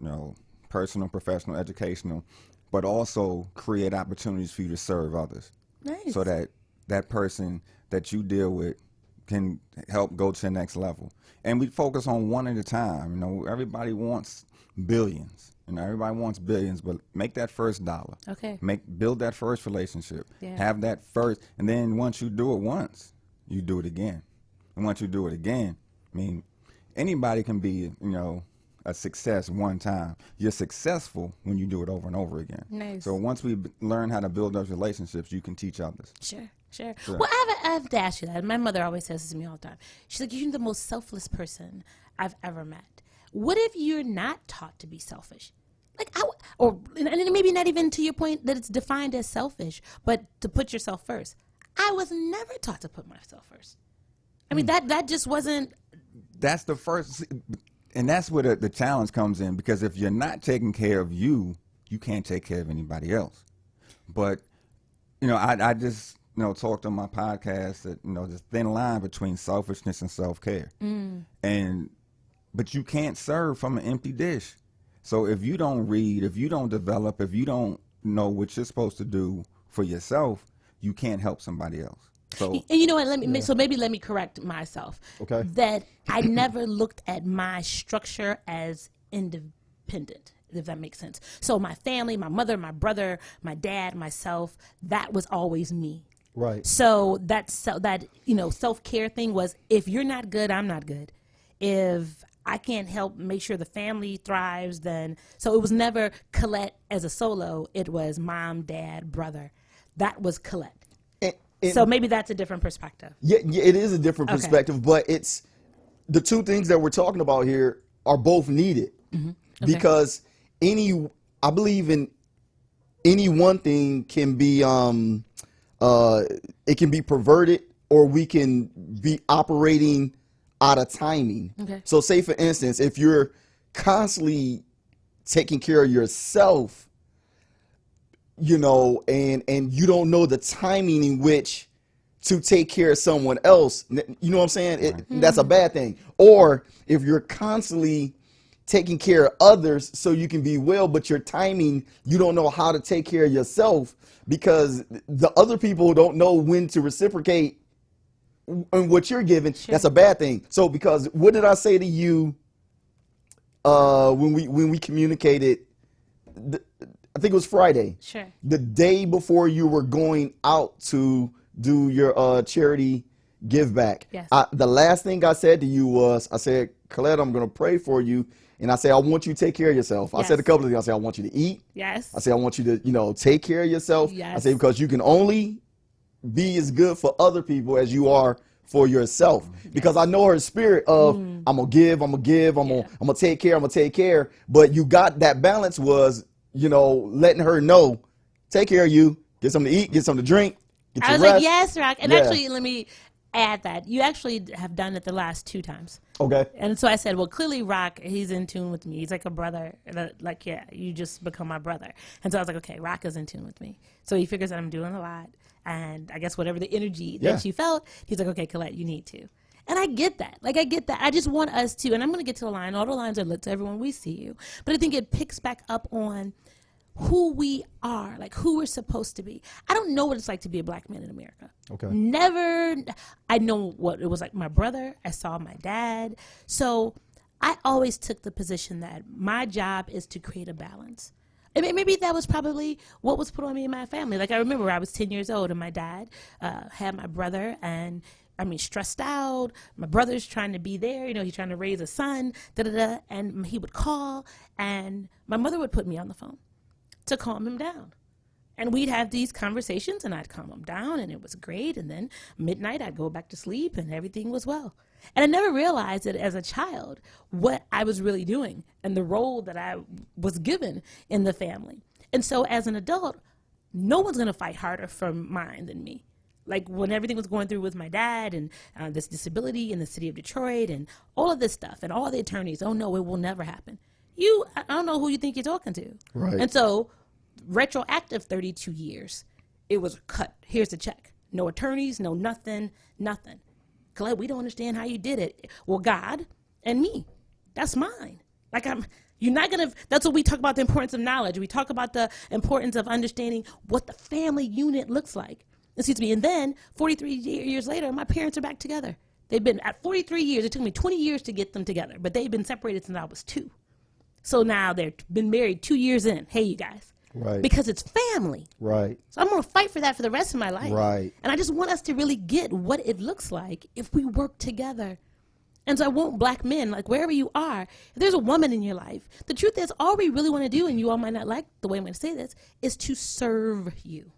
personal, professional, educational, but also create opportunities for you to serve others. Nice. So that person that you deal with can help go to the next level. And we focus on one at a time. Everybody wants billions. Everybody wants billions, but make that first dollar. Okay. Build that first relationship. Yeah. Have that first, and then once you do it once, you do it again. And once you do it again, anybody can be, a success one time. You're successful when you do it over and over again. Nice. So once we learn how to build those relationships, you can teach others. Sure. Well, I have to ask you that. My mother always says this to me all the time. She's like, you're the most selfless person I've ever met. What if you're not taught to be selfish? And maybe not even to your point that it's defined as selfish, but to put yourself first. I was never taught to put myself first. I mean, that just wasn't. That's the first. And that's where the challenge comes in, because if you're not taking care of you, you can't take care of anybody else. But, I just, talked on my podcast that, this thin line between selfishness and self-care. But you can't serve from an empty dish. So if you don't read, if you don't develop, if you don't know what you're supposed to do for yourself, you can't help somebody else. So, and you know what? So maybe let me correct myself. Okay. That I never looked at my structure as independent, if that makes sense. So my family, my mother, my brother, my dad, myself, that was always me. Right. So that self-care thing was, if you're not good, I'm not good. If I can't help make sure the family thrives, then, so it was never Colette as a solo. It was mom, dad, brother. That was Colette. So maybe that's a different perspective. Yeah, it is a different perspective, but it's the two things that we're talking about here are both needed. Mm-hmm. Because I believe in any one thing can be, it can be perverted, or we can be operating out of timing. Okay. So say, for instance, if you're constantly taking care of yourself, you know, and you don't know the timing in which to take care of someone else, you know what I'm saying? That's a bad thing. Or if you're constantly taking care of others so you can be well, but your timing, you don't know how to take care of yourself because the other people don't know when to reciprocate and what you're giving. Sure. That's a bad thing. So, because what did I say to you when we communicated? I think it was Friday. Sure. The day before you were going out to do your charity give back. Yes. The last thing I said to you was, I said, Colette, I'm going to pray for you. And I say, I want you to take care of yourself. Yes. I said a couple of things. I said, I want you to eat. Yes. I said, I want you to, take care of yourself. Yes. I say, because you can only be as good for other people as you are for yourself. Yes. Because I know her spirit of, I'm going to give, I'm going to give, I'm going to take care, I'm going to take care. But you got that balance was, letting her know, take care of you, get something to eat, get something to drink, get I your was rest. like, yes, Rock. And actually, let me add that. You actually have done it the last 2 times. Okay. And so I said, well, clearly Rock, he's in tune with me. He's like a brother. Like, yeah, you just become my brother. And so I was like, okay, Rock is in tune with me. So he figures that I'm doing a lot. And I guess whatever the energy that she felt, he's like, okay, Colette, you need to. And I get that. Like, I get that. I just want us to, and I'm going to get to the line. All the lines are lit to everyone. We see you. But I think it picks back up on who we are, like who we're supposed to be. I don't know what it's like to be a black man in America. Okay. Never. I know what it was like. My brother, I saw my dad. So I always took the position that my job is to create a balance. I mean, maybe that was probably what was put on me in my family. Like, I remember I was 10 years old and my dad had my brother, and stressed out. My brother's trying to be there. He's trying to raise a son, and he would call, and my mother would put me on the phone to calm him down. And we'd have these conversations, and I'd calm him down, and it was great. And then midnight, I'd go back to sleep, and everything was well. And I never realized that as a child what I was really doing and the role that I was given in the family. And so as an adult, no one's going to fight harder for mine than me. Like, when everything was going through with my dad and this disability in the city of Detroit and all of this stuff and all the attorneys, oh, no, it will never happen. I don't know who you think you're talking to. Right. And so retroactive 32 years, it was cut. Here's the check. No attorneys, no nothing. Colette, we don't understand how you did it. Well, God and me, that's mine. Like, you're not going to, that's what we talk about, the importance of knowledge. We talk about the importance of understanding what the family unit looks like. Excuse me. And then 43 years later, my parents are back together. They've been at 43 years. It took me 20 years to get them together, but they've been separated since I was 2. So now they've been married 2 years in. Hey, you guys. Right. Because it's family. Right. So I'm going to fight for that for the rest of my life. Right. And I just want us to really get what it looks like if we work together. And so I want black men, like, wherever you are, if there's a woman in your life, the truth is, all we really want to do, and you all might not like the way I'm going to say this, is to serve you.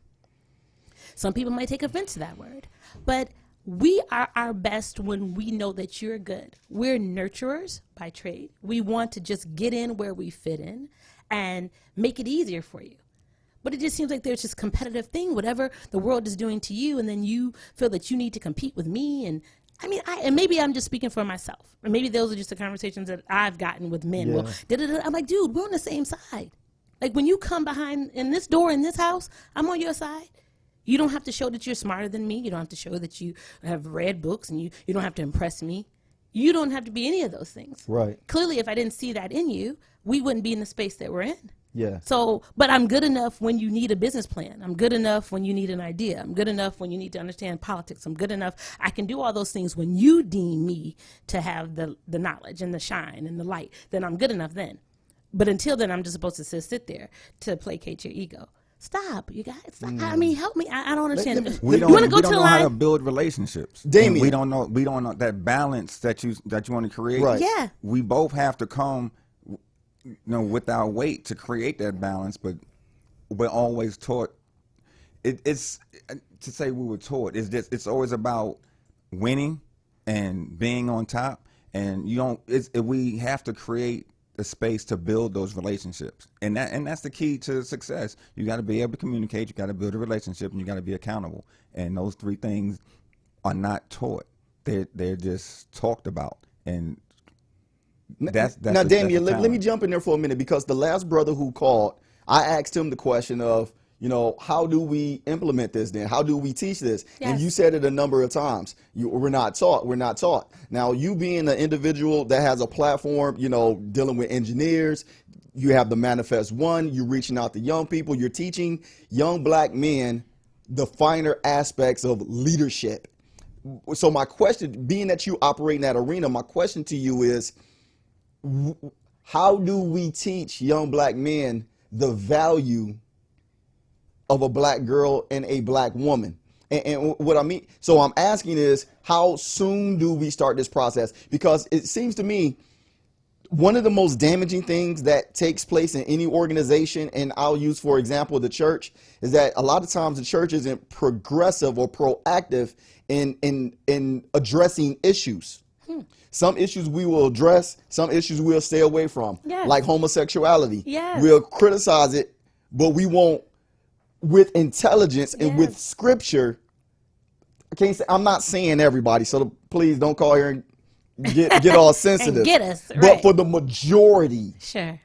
Some people might take offense to that word, but we are our best when we know that you're good. We're nurturers by trade. We want to just get in where we fit in and make it easier for you. But it just seems like there's this competitive thing, whatever the world is doing to you, and then you feel that you need to compete with me. And and maybe I'm just speaking for myself. And maybe those are just the conversations that I've gotten with men. Yeah. Well, I'm like, dude, we're on the same side. Like, when you come behind in this door in this house, I'm on your side. You don't have to show that you're smarter than me. You don't have to show that you have read books, and you don't have to impress me. You don't have to be any of those things. Right. Clearly, if I didn't see that in you, we wouldn't be in the space that we're in. Yeah. So, but I'm good enough when you need a business plan. I'm good enough when you need an idea. I'm good enough when you need to understand politics. I'm good enough. I can do all those things when you deem me to have the knowledge and the shine and the light. Then I'm good enough then. But until then, I'm just supposed to sit there to placate your ego. Stop, you guys. Stop. I mean, help me. I don't understand. We don't, you want to go we to don't the know line? how to build relationships. Damien. We don't know that balance that you want to create. Right. Yeah. We both have to come, with our weight to create that balance, but we're always taught. It's to say we were taught. It's always about winning and being on top, and we have to create the space to build those relationships, and that's the key to success. You got to be able to communicate, you got to build a relationship, and you got to be accountable. And those three things are not taught; they're just talked about. And that's now, Damien. Let me jump in there for a minute, because the last brother who called, I asked him the question of, how do we implement this then? How do we teach this? Yes. And you said it a number of times. We're not taught. We're not taught. Now, you being an individual that has a platform, dealing with engineers, you have the Manifest One, you're reaching out to young people, you're teaching young black men the finer aspects of leadership. So my question, being that you operate in that arena, my question to you is, how do we teach young black men the value of a black girl and a black woman? And what I mean, so I'm asking is, how soon do we start this process? Because it seems to me one of the most damaging things that takes place in any organization, and I'll use, for example, the church, is that a lot of times the church isn't progressive or proactive in addressing issues. Some issues we will address, some issues we'll stay away from, Yes. like homosexuality. Yes. We'll criticize it, but we won't, with intelligence and with scripture. I can't say, I'm not saying everybody, so please don't call here and get all sensitive. And get us, But right. for the majority, Sure.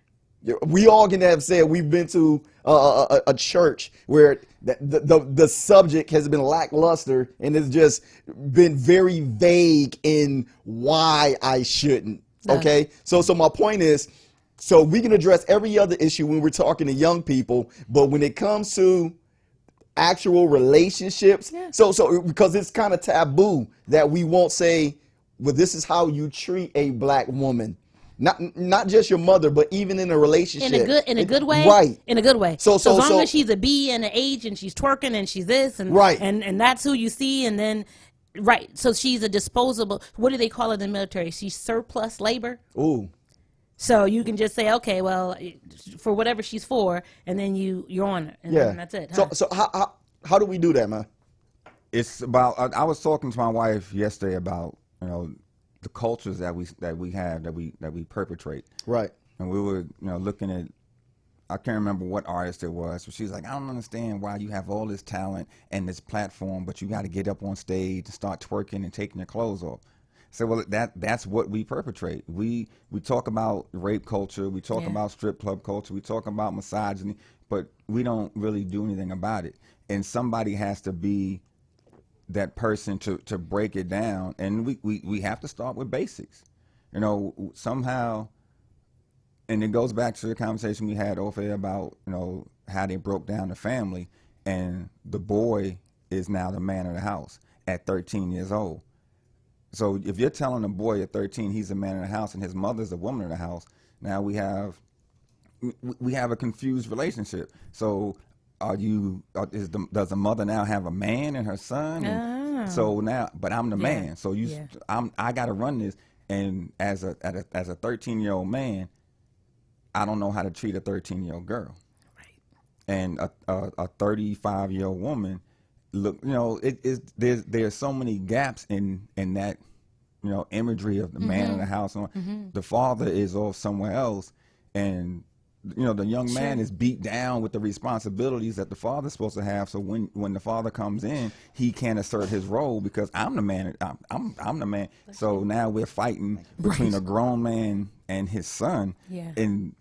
we all can have said we've been to a church where the subject has been lackluster and it's just been very vague in why I shouldn't. Okay, so my point is, so we can address every other issue when we're talking to young people, but when it comes to actual relationships, so because it's kind of taboo that we won't say, well, this is how you treat a black woman. Not just your mother, but even in a relationship. In a good way. Right. In a good way. So as long as she's a B and an H and she's twerking and she's this and right. and that's who you see, and then right. So she's a disposable, what do they call it in the military? She's surplus labor. Ooh. So you can just say, okay, well, for whatever she's for, and then you're on her, and then that's it. Huh? So how do we do that, man? It's about. I was talking to my wife yesterday about the cultures that we have that we perpetrate. Right. And we were looking at. I can't remember what artist it was, but she's like, I don't understand why you have all this talent and this platform, but you got to get up on stage and start twerking and taking your clothes off. So well, that's what we perpetrate. We talk about rape culture, we talk about strip club culture, we talk about misogyny, but we don't really do anything about it. And somebody has to be that person to break it down, and we have to start with basics. Somehow, and it goes back to the conversation we had off air about how they broke down the family, and the boy is now the man of the house at 13 years old. So if you're telling a boy at 13 he's the man of the house and his mother's the woman of the house, now we have a confused relationship. So does the mother now have a man and her son? And so now, but I'm the man. So I got to run this. And as a 13-year-old man, I don't know how to treat a 13-year-old girl. Right. And a 35-year-old woman. Look, there's so many gaps in that, imagery of the man of the house. The father is off somewhere else, and the young man is beat down with the responsibilities that the father's supposed to have. So when the father comes in, he can't assert his role because I'm the man. I'm the man. So now we're fighting between a grown man and his son, and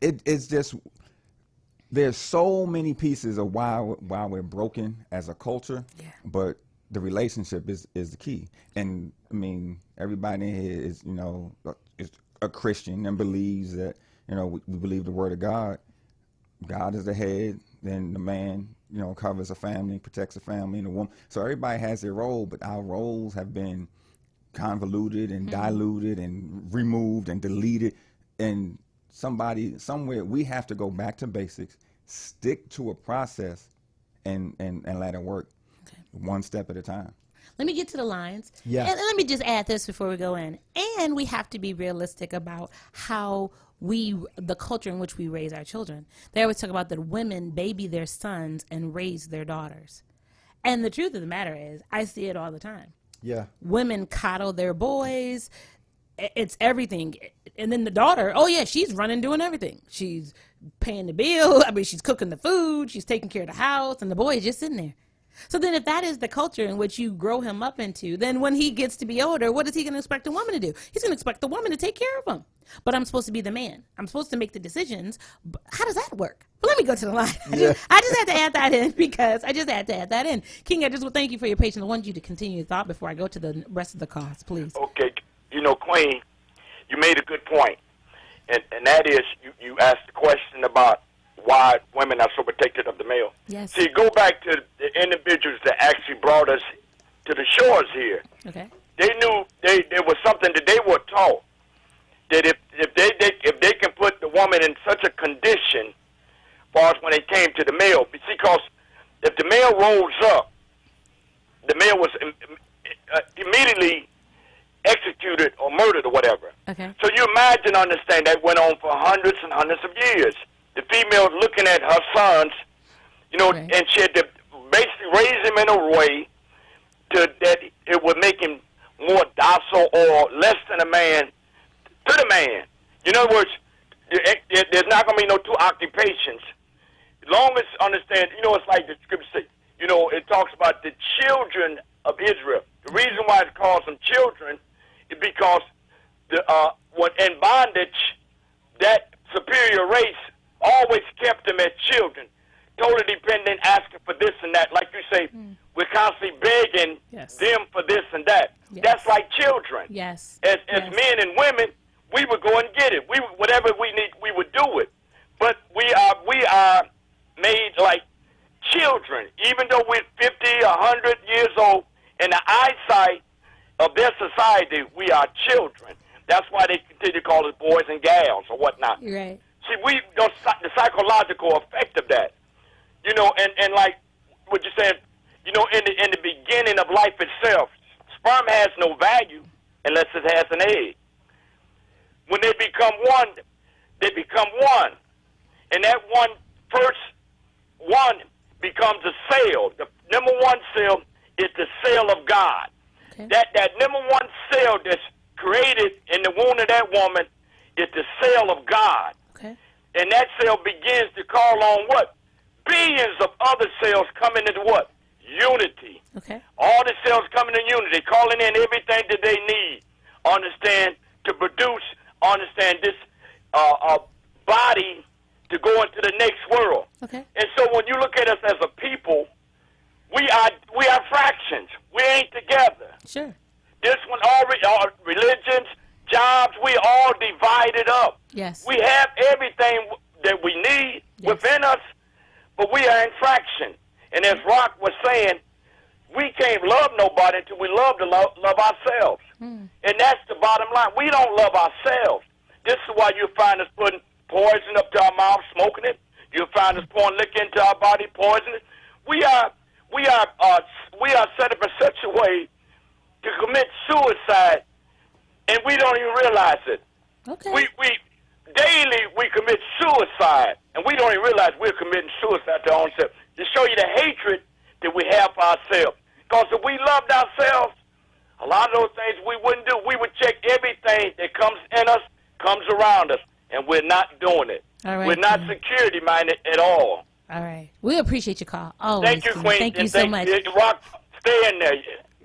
it's just. There's so many pieces of why we're broken as a culture, but the relationship is the key. And I mean, everybody in here is, is a Christian and believes that, we believe the word of God. God is the head, then the man, covers a family, protects a family, and the woman. So everybody has their role, but our roles have been convoluted and diluted and removed and deleted. And somewhere, we have to go back to basics, stick to a process, and let it work, one step at a time. Let me get to the lines. Yeah. And let me just add this before we go in. And we have to be realistic about how the culture in which we raise our children. They always talk about that women baby their sons and raise their daughters. And the truth of the matter is, I see it all the time. Yeah. Women coddle their boys. It's everything. And then the daughter, oh yeah, she's running, doing everything. She's paying the bill. I mean, she's cooking the food. She's taking care of the house. And the boy is just sitting there. So then if that is the culture in which you grow him up into, then when he gets to be older, what is he going to expect a woman to do? He's going to expect the woman to take care of him. But I'm supposed to be the man. I'm supposed to make the decisions. But how does that work? But let me go to the line. Yeah. I just had to add that in because I just had to add that in. King, I just want to thank you for your patience. I want you to continue your thought before I go to the rest of the calls, please. Okay. Queen, you made a good point. And that is, you asked the question about why women are so protected of the male. Yes. See, go back to the individuals that actually brought us to the shores here. Okay. They knew there was something that they were taught, that if they can put the woman in such a condition, as far as when it came to the male, because if the male rose up, the male was immediately executed or murdered or whatever. Okay. So you imagine, understand, that went on for hundreds and hundreds of years. The female looking at her sons, right. And she had to basically raise him in a way that it would make him more docile or less than a man to the man. In other words, there's not going to be no two occupations. As long as, understand, it's like the scripture says, it talks about the children of Israel. The reason why it calls them children is because when in bondage, that superior race always kept them as children, totally dependent, asking for this and that. Like you say, we're constantly begging them for this and that. Yes. That's like children. Yes. As men and women, we would go and get it. Whatever we need, we would do it. But we are made like children, even though we're 50, 100 years old. In the eyesight of their society, we are children. That's why they continue to call us boys and gals or whatnot. Right. See, the psychological effect of that, and like what you said, in the beginning of life itself, sperm has no value unless it has an egg. When they become one, and that first one becomes a cell. The number one cell is the cell of God. Okay. That number one cell that's created in the womb of that woman is the cell of God. Okay. And that cell begins to call on what? Billions of other cells coming into what? Unity. Okay. All the cells coming in unity, calling in everything that they need, understand, to produce, understand, this body to go into the next world. Okay. And so when you look at us as a people, we are fractions. We ain't together. Sure. This one, all religions, jobs, we all divided up. Yes. We have everything that we need within us, but we are in fraction. And as Rock was saying, we can't love nobody until we love ourselves. And that's the bottom line. We don't love ourselves. This is why you find us putting poison up to our mouth, smoking it. You'll find us pouring liquor into our body, poisoning it. We are set up in such a way to commit suicide, and we don't even realize it. Okay. We daily we commit suicide, and we don't even realize we're committing suicide to our own self. To show you the hatred that we have for ourselves. Because if we loved ourselves, a lot of those things we wouldn't do. We would check everything that comes in us, comes around us, and we're not doing it. All right, we're not security-minded at all. All right. We appreciate your call. Always. Thank you, Queen. Thank you so much. Rock, stay in there.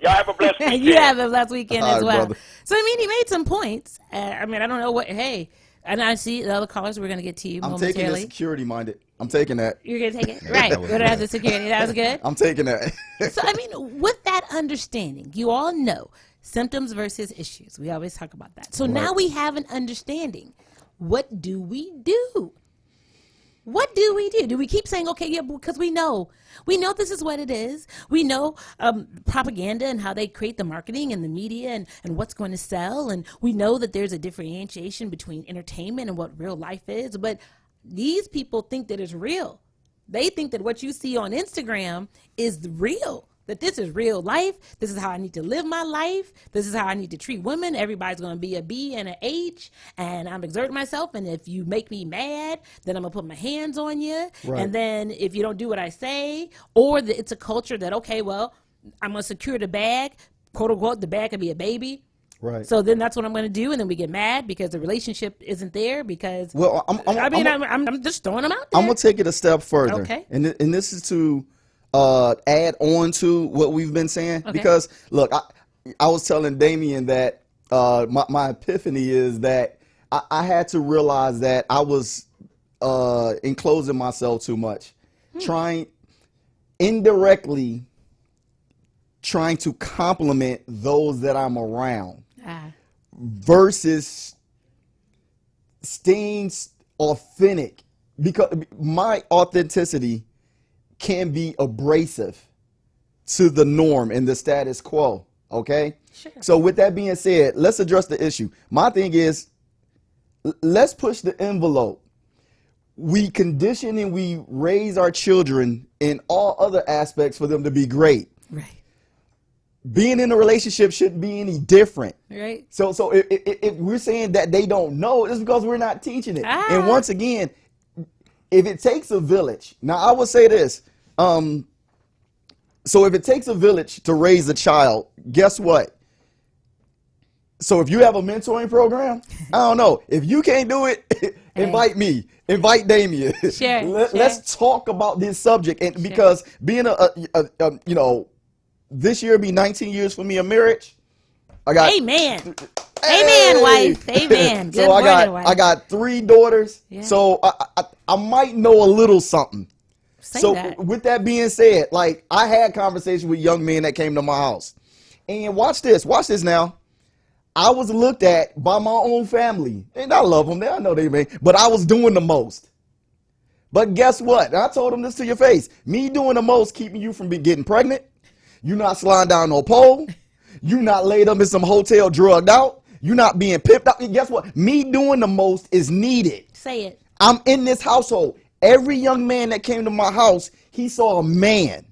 Y'all have a blessed weekend. You have a blessed weekend as well. Brother. So, I mean, he made some points. I don't know what, hey, and I see the other callers we're going to get to you I'm momentarily. taking the security-minded I'm taking that. You're going to take it? Right. We don't have the security. That was good. I'm taking that. So, I mean, with that understanding, you all know symptoms versus issues. We always talk about that. So now we have an understanding. What do we do? What do we do? Do we keep saying, okay, yeah, because we know this is what it is. We know propaganda and how they create the marketing and the media and what's going to sell. And we know that there's a differentiation between entertainment and what real life is. But these people think that it's real. They think that what you see on Instagram is real. That this is real life. This is how I need to live my life. This is how I need to treat women. Everybody's going to be a B and an H, and I'm exerting myself. And if you make me mad, then I'm going to put my hands on you. Right. And then if you don't do what I say, or it's a culture that, okay, well, I'm going to secure the bag, quote unquote, the bag could be a baby. Right. So then that's what I'm going to do, and then we get mad because the relationship isn't there because. Well, I'm just throwing them out there. I'm gonna take it a step further. Okay. And this is to add on to what we've been saying, because look, I was telling Damien that my epiphany is that I had to realize that I was enclosing myself too much, indirectly trying to compliment those that I'm around versus staying authentic, because my authenticity can be abrasive to the norm and the status quo. Okay. Sure. So with that being said, let's address the issue. My thing is, let's push the envelope. We condition and we raise our children in all other aspects for them to be great. Right. Being in a relationship shouldn't be any different. Right. So if we're saying that they don't know, it's because we're not teaching it. And once again, if it takes a village, now I would say this. So if it takes a village to raise a child, guess what? So if you have a mentoring program, I don't know. If you can't do it, invite me, invite Damien. Sure, Let's talk about this subject. And because being this year be 19 years for me of marriage. I got Amen. Amen, wife. Amen. Good so morning, wife. I got 3 daughters. Yeah. So I might know a little something. Say that. With that being said, like, I had conversations with young men that came to my house. And watch this now. I was looked at by my own family. And I love them. I know they may, but I was doing the most. But guess what? And I told them this to your face. Me doing the most keeping you from getting pregnant. You not sliding down no pole. You not laid up in some hotel drugged out. You not being pimped out. And guess what? Me doing the most is needed. Say it. I'm in this household. Every young man that came to my house, he saw a man.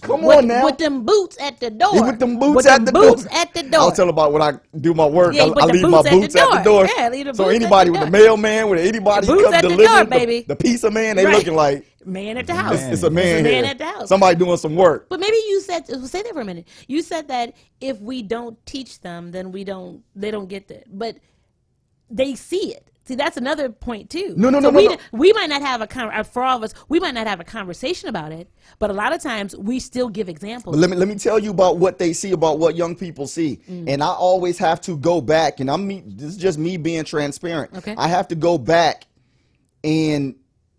Come on now. With them boots at the door. With them boots at the door. I'll tell about when I do my work. Yeah, I leave my boots at the door. Yeah, leave the so boots anybody at the with door. the mailman, with anybody who comes delivering the pizza man, they looking like man at the house. It's a man It's a here. man at the house. Somebody doing some work. But maybe you said, say that for a minute. You said that if we don't teach them, then they don't get that. But they see it. See, that's another point too. No. We might not have for all of us, we might not have a conversation about it, but a lot of times we still give examples. But let me tell you about what they see, about what young people see. And I always have to go back, and this is just me being transparent. Okay. I have to go back and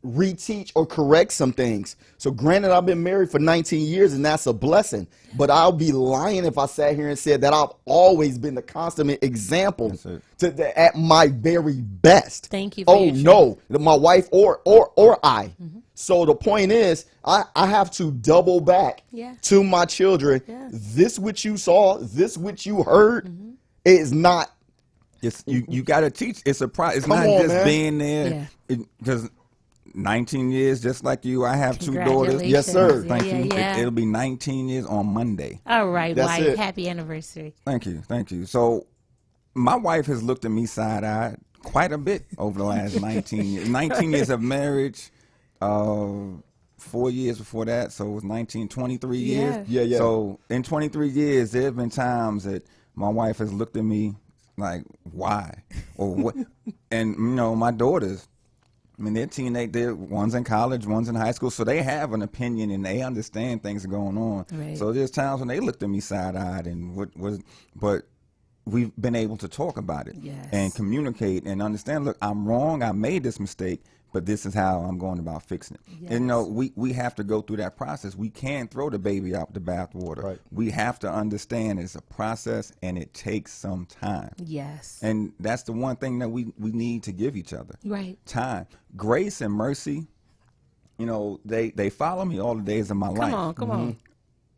reteach or correct some things. So granted, I've been married for 19 years and that's a blessing, but I'll be lying if I sat here and said that I've always been the consummate example at my very best. Thank you for your no, my wife or I. So the point is, I have to double back to my children. This what you saw, this what you heard is not. It's you got to teach. It's a it's Come not on, just man. being there because 19 years, just like you. I have 2 daughters. Yes, sir. Thank you. Yeah. It'll be 19 years on Monday. All right, That's wife. it. Happy anniversary. Thank you. So my wife has looked at me side-eyed quite a bit over the last 19 years. 19 years of marriage, 4 years before that, so it was 23 years. Yeah. So in 23 years, there have been times that my wife has looked at me like, why? Or what? And, my daughters, they're teenage. One's in college, one's in high school, so they have an opinion and they understand things are going on. Right. So there's times when they looked at me side-eyed but we've been able to talk about it and communicate and understand, look, I'm wrong. I made this mistake. but this is how I'm going about fixing it. Yes. And we have to go through that process. We can't throw the baby out the bathwater. Right. We have to understand it's a process and it takes some time. Yes. And that's the one thing that we need to give each other. Right. Time. Grace and mercy, they follow me all the days of my life. Come on.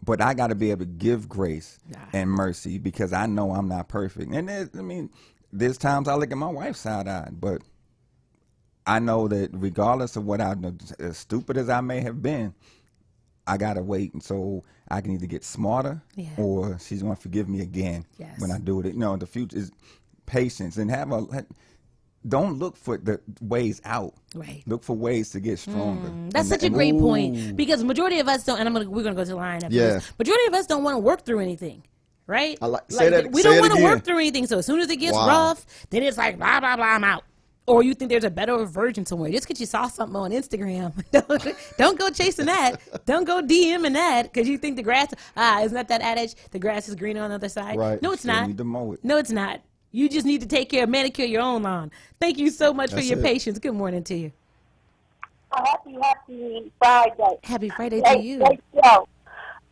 But I got to be able to give grace and mercy because I know I'm not perfect. And there's times I look at my wife side-eyed, but I know that regardless of what as stupid as I may have been, I got to wait. And so I can either get smarter or she's going to forgive me again when I do it. The future is patience and don't look for the ways out. Right. Look for ways to get stronger. That's such a great point, because majority of us don't, and we're going to go to the line after this. Majority of us don't want to work through anything, right? We don't want to work through anything, so as soon as it gets rough, then it's like, blah, blah, blah, I'm out. Or you think there's a better version somewhere. Just because you saw something on Instagram, don't go chasing that. Don't go DMing that because you think the grass, isn't that adage, the grass is greener on the other side? Right. No, it's Still not. need to mow it. No, it's not. You just need to take care of, manicure your own lawn. Thank you so much for your patience. Good morning to you. Happy Friday. Happy Friday to you.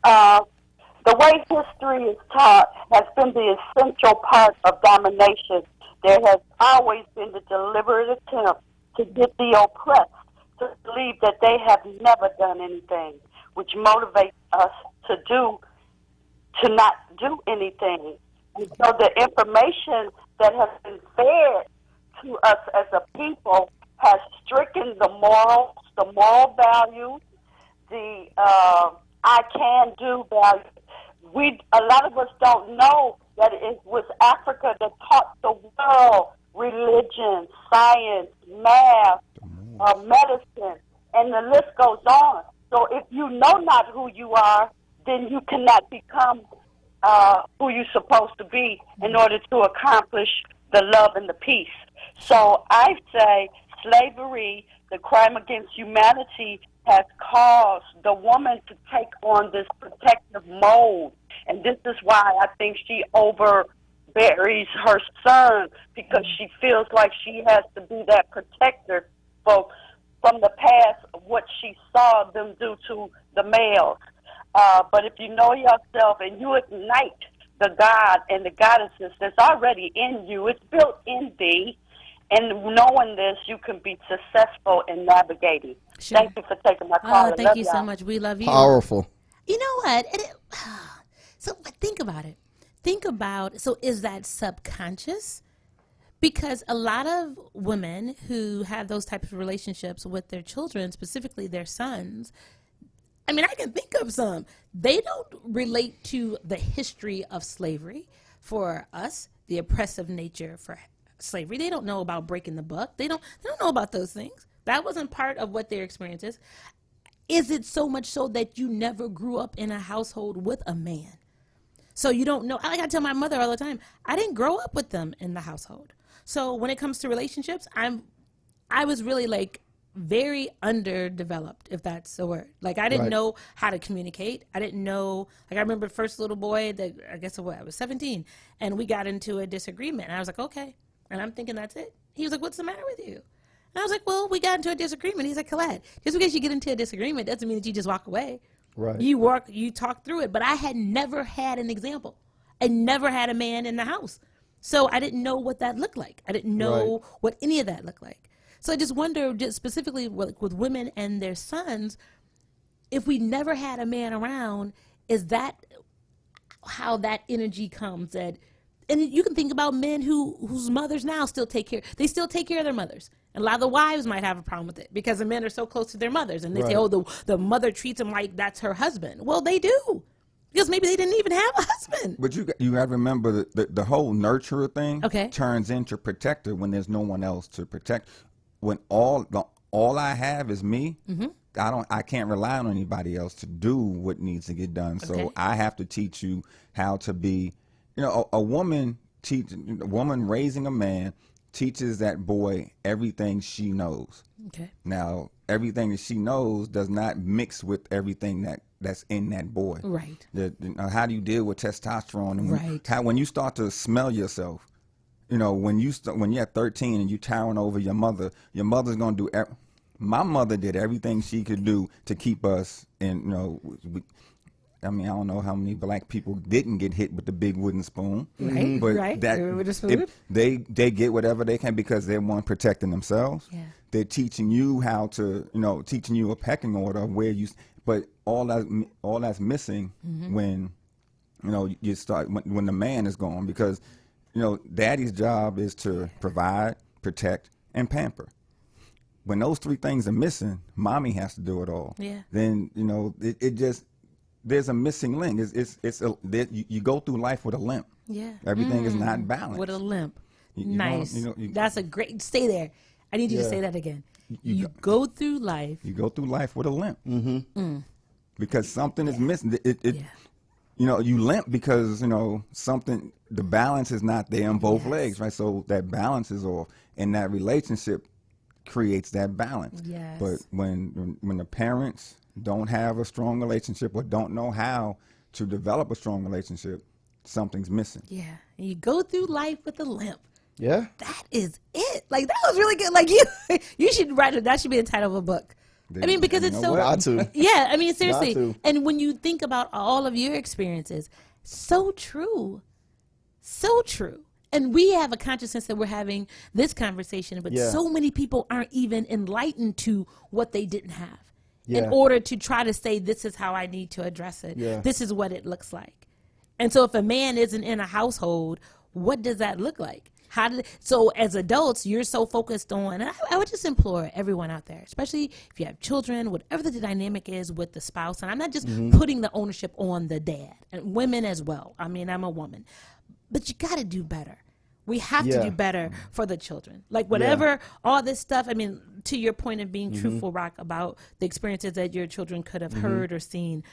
The way history is taught has been the essential part of domination. There has always been the deliberate attempt to get the oppressed to believe that they have never done anything, which motivates us to not do anything. And so the information that has been fed to us as a people has stricken the morals, the moral values, the I can do value. A lot of us don't know that it was Africa that taught the world religion, science, math, medicine, and the list goes on. So if you know not who you are, then you cannot become who you're supposed to be in order to accomplish the love and the peace. So I say slavery, the crime against humanity, has caused the woman to take on this protective mode. And this is why I think she overburies her son, because she feels like she has to be that protector from the past of what she saw them do to the males. But if you know yourself and you ignite the God and the goddesses that's already in you, it's built in thee, and knowing this, you can be successful in navigating. Sure. Thank you for taking my call. Thank you so much. We love you. Powerful. You know what? So think about it. So is that subconscious? Because a lot of women who have those types of relationships with their children, specifically their sons, I mean, I can think of some. They don't relate to the history of slavery for us, the oppressive nature for slavery. They don't know about breaking the buck. They don't know about those things. That wasn't part of what their experience is. Is it so much so that you never grew up in a household with a man? So you don't know. Like I tell my mother all the time, I didn't grow up with them in the household. So when it comes to relationships, I was really like very underdeveloped, if that's a word. Like I didn't know how to communicate. I didn't know, like I remember the first little boy that I was 17, and we got into a disagreement. And I was like, okay. And I'm thinking that's it. He was like, what's the matter with you? And I was like, well, we got into a disagreement. He's like, Colette, just because you get into a disagreement doesn't mean that you just walk away. Right. You talk through it. But I had never had an example. I never had a man in the house. So I didn't know what that looked like. I didn't know what any of that looked like. So I just wonder, just specifically with women and their sons, if we never had a man around, is that how that energy comes? And you can think about men whose mothers now still take care. They still take care of their mothers. And a lot of the wives might have a problem with it because the men are so close to their mothers. And they say, oh, the mother treats them like that's her husband. Well, they do. Because maybe they didn't even have a husband. But you got to remember the whole nurturer thing turns into protector when there's no one else to protect. When all I have is me, I can't rely on anybody else to do what needs to get done. So I have to teach you how to be, a woman raising a man teaches that boy everything she knows. Okay. Now, everything that she knows does not mix with everything that's in that boy. Right. How do you deal with testosterone? And when you start to smell yourself, when you're at 13 and you towering over your mother's going to do my mother did everything she could do to keep us in, I mean, I don't know how many black people didn't get hit with the big wooden spoon. Right, but right. That, With the spoon. they get whatever they can because they're one protecting themselves. Yeah. They're teaching you how to, teaching you a pecking order of where you. But all that's missing when, you start when the man is gone, because, daddy's job is to provide, protect, and pamper. When those three things are missing, mommy has to do it all. Yeah. Then it just. There's a missing link. You go through life with a limp. Yeah. Everything is not balanced. With a limp. You Nice. That's a great. Stay there. I need you to say that again. You go through life. You go through life with a limp. Because something is missing. You limp because something. The balance is not there on both legs, right? So that balance is off, and that relationship creates that balance. Yes. But when the parents don't have a strong relationship or don't know how to develop a strong relationship, something's missing. Yeah. And you go through life with a limp. Yeah. That is it. Like, that was really good. Like, you should write it. That should be the title of a book. I mean, because it's so. Got to. Yeah. I mean, seriously. Got to. And when you think about all of your experiences, so true. So true. And we have a consciousness that we're having this conversation, but so many people aren't even enlightened to what they didn't have. In order to try to say, this is how I need to address it. Yeah. This is what it looks like. And so if a man isn't in a household, what does that look like? So as adults, you're so focused on, and I would just implore everyone out there, especially if you have children, whatever the dynamic is with the spouse, and I'm not just putting the ownership on the dad, and women as well. I mean, I'm a woman. But you got to do better. We have to do better for the children. Like whatever, all this stuff, I mean, to your point of being truthful, Rock, about the experiences that your children could have heard or seen.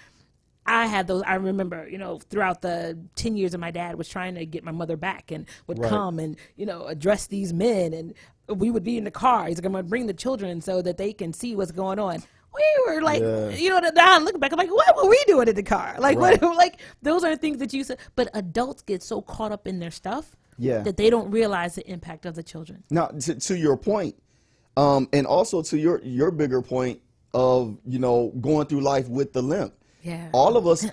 I had those. I remember, throughout the 10 years of my dad was trying to get my mother back and would come and, address these men. And we would be in the car. He's like, I'm going to bring the children so that they can see what's going on. We were like, now looking back, I'm like, what were we doing in the car? Like, what, like those are things that you said. But adults get so caught up in their stuff. That they don't realize the impact of the children. Now, to your point, and also to your bigger point of, going through life with the limp. Yeah. All of us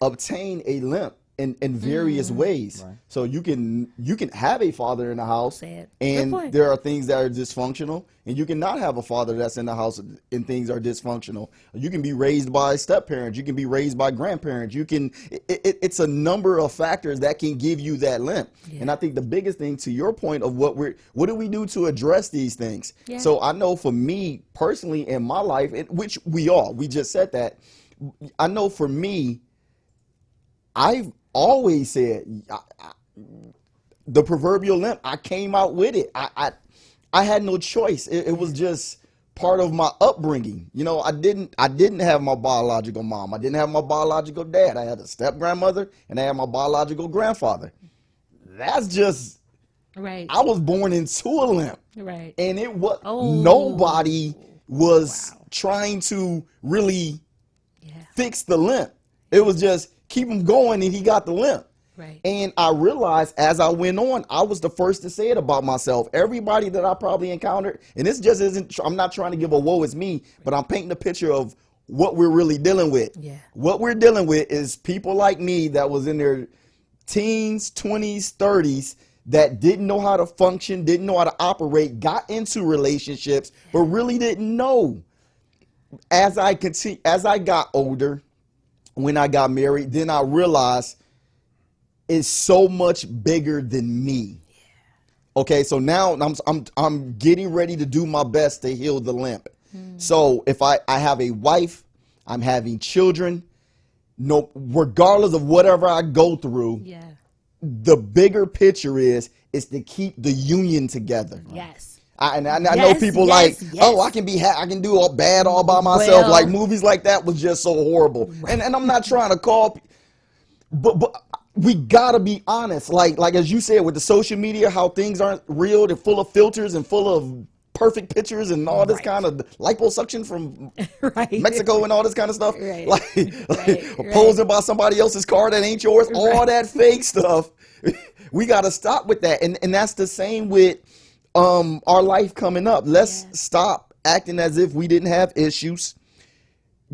obtain a limp in various ways. Right. So you can have a father in the house and there are things that are dysfunctional, and you cannot have a father that's in the house and things are dysfunctional. You can be raised by step parents, you can be raised by grandparents, it's a number of factors that can give you that limp. Yeah. And I think the biggest thing, to your point of what do we do to address these things? Yeah. So I know for me personally in my life, which we just said that, I know for me, I've always said the proverbial limp. I came out with it. I had no choice. It was just part of my upbringing. I didn't have my biological mom. I didn't have my biological dad. I had a step grandmother and I had my biological grandfather. That's just right. I was born into a limp. Right. And it was nobody was trying to really fix the limp. It was just keep him going and he got the limp. Right. And I realized as I went on, I was the first to say it about myself. Everybody that I probably encountered, and this just isn't, I'm not trying to give a woe is me, but I'm painting a picture of what we're really dealing with. Yeah. What we're dealing with is people like me that was in their teens, 20s, 30s, that didn't know how to function, didn't know how to operate, got into relationships, but really didn't know. As I got older, when I got married, then I realized it's so much bigger than me. Okay, so now I'm getting ready to do my best to heal the limp. So if I have a wife, I'm having children, regardless of whatever I go through, the bigger picture is to keep the union together. Yes. I know people I can do all bad all by myself. Like movies like that was just so horrible. Right. And I'm not trying to call, but we gotta be honest. Like as you said with the social media, how things aren't real. They're full of filters and full of perfect pictures and all this kind of liposuction from Mexico and all this kind of stuff. Right. Like posing by somebody else's car that ain't yours. All that fake stuff. We gotta stop with that. And that's the same with our life coming up. Let's stop acting as if we didn't have issues.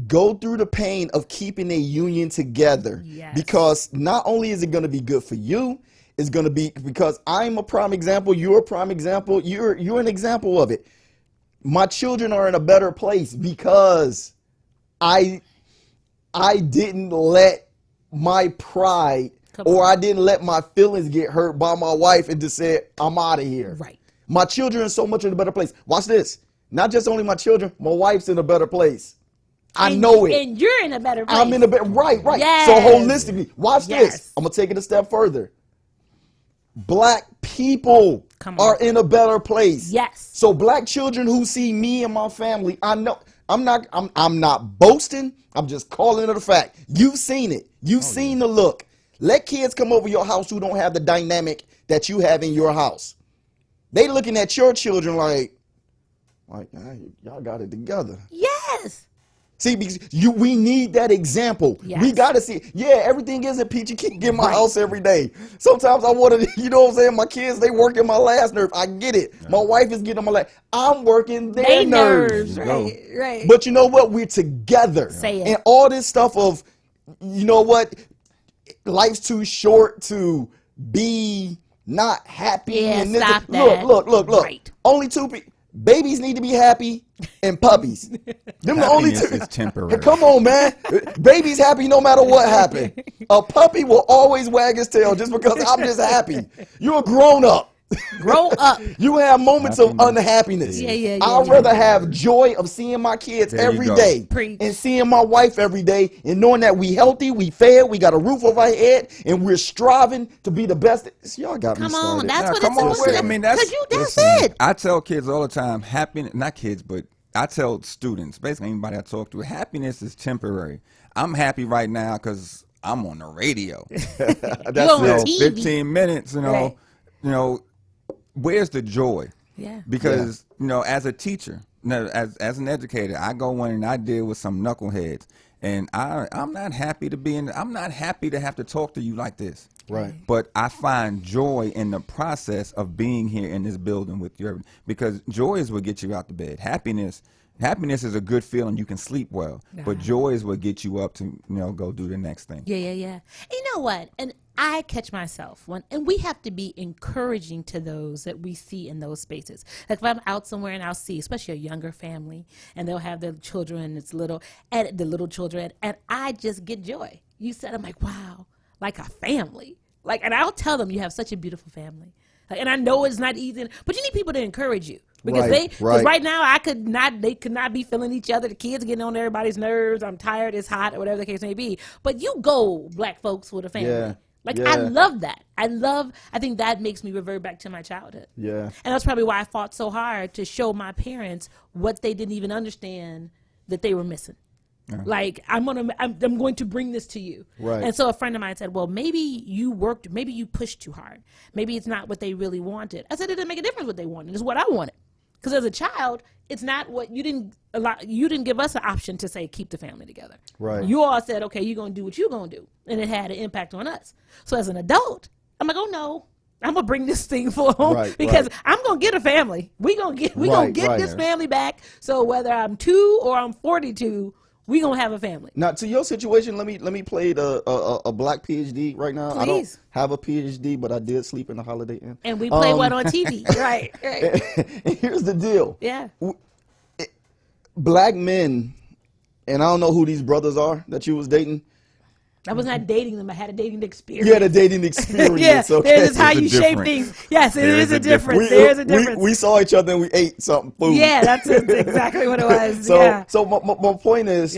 Go through the pain of keeping a union together. Yes. Because not only is it going to be good for you, it's going to be, because I'm a prime example, you're a prime example, you're an example of it. My children are in a better place because I didn't let my pride or I didn't let my feelings get hurt by my wife and just said, I'm out of here. Right. My children are so much in a better place. Watch this. Not just only my children, my wife's in a better place. I know it. And you're in a better place. I'm in a better, right. Yes. So holistically, watch Yes. this. I'm going to take it a step further. Black people are in a better place. Yes. So black children who see me and my family, I know I'm not boasting. I'm just calling it a fact. You've seen it. You've seen the look. Let kids come over your house who don't have the dynamic that you have in your house. They looking at your children like y'all got it together. Yes. See, because we need that example. Yes. We got to see. Yeah, everything isn't peachy keen in my house every day. Sometimes I want to, you know what I'm saying? My kids, they working my last nerve. I get it. My wife is getting on my last. I'm working their nerves. Right. But you know what? We're together. Say it. And all this stuff of, you know what? Life's too short to be not happy. Yeah, and this. stop that. Look. Right. Only two people. Babies need to be happy and puppies. Them the only two. Happiness is temporary. Hey, come on, man. Baby's happy no matter what happened. A puppy will always wag his tail just because I'm just happy. You're a grown up. Grow up. You have moments of unhappiness. Yeah. I'd rather have joy of seeing my kids every day and seeing my wife every day and knowing that we healthy, we fed, we got a roof over our head, and we're striving to be the best. Y'all got me started. Come on, that's what come it's on, supposed to I be. mean, that's it. I tell kids all the time, happiness, not kids, but I tell students, basically anybody I talk to, happiness is temporary. I'm happy right now because I'm on the radio. That's 15 minutes, you know, where's the joy? Yeah. Because, as a teacher, as an educator, I go in and I deal with some knuckleheads. And I'm not happy to I'm not happy to have to talk to you like this. Right. But I find joy in the process of being here in this building with you, because joy is what gets you out the bed. Happiness is a good feeling. You can sleep well, but joy is what gets you up to, go do the next thing. Yeah. You know what? And I catch myself and we have to be encouraging to those that we see in those spaces. Like if I'm out somewhere and I'll see, especially a younger family, and they'll have their children, the little children, and I just get joy. You said, I'm like, wow, like a family. And I'll tell them you have such a beautiful family. And I know it's not easy, but you need people to encourage you. Because right now they could not be feeling each other. The kids getting on everybody's nerves. I'm tired, it's hot, or whatever the case may be. But you go, black folks with a family. Yeah. I love that. I think that makes me revert back to my childhood. Yeah. And that's probably why I fought so hard to show my parents what they didn't even understand that they were missing. Yeah. I'm going to bring this to you. Right. And so a friend of mine said, well, maybe you pushed too hard. Maybe it's not what they really wanted. I said, it didn't make a difference what they wanted. It's what I wanted. Because as a child, it's not what you didn't give us an option to say, keep the family together. Right. You all said, okay, you're going to do what you're going to do. And it had an impact on us. So as an adult, I'm like, oh no, I'm going to bring this thing home because I'm going to get a family. We're going to get this family back. So whether I'm 2 or I'm 42, we're going to have a family. Now, to your situation, let me play a black PhD right now. Please. I don't have a PhD, but I did sleep in the Holiday Inn. And we play one on TV. Right. And here's the deal. Yeah. Black men, and I don't know who these brothers are that you was dating. I was not dating them. I had a dating experience. You had a dating experience. Yeah, okay. This is how you shape things. Yes, there's a difference. There's a difference. We saw each other and we ate something food. Yeah, that's exactly what it was. So my point is,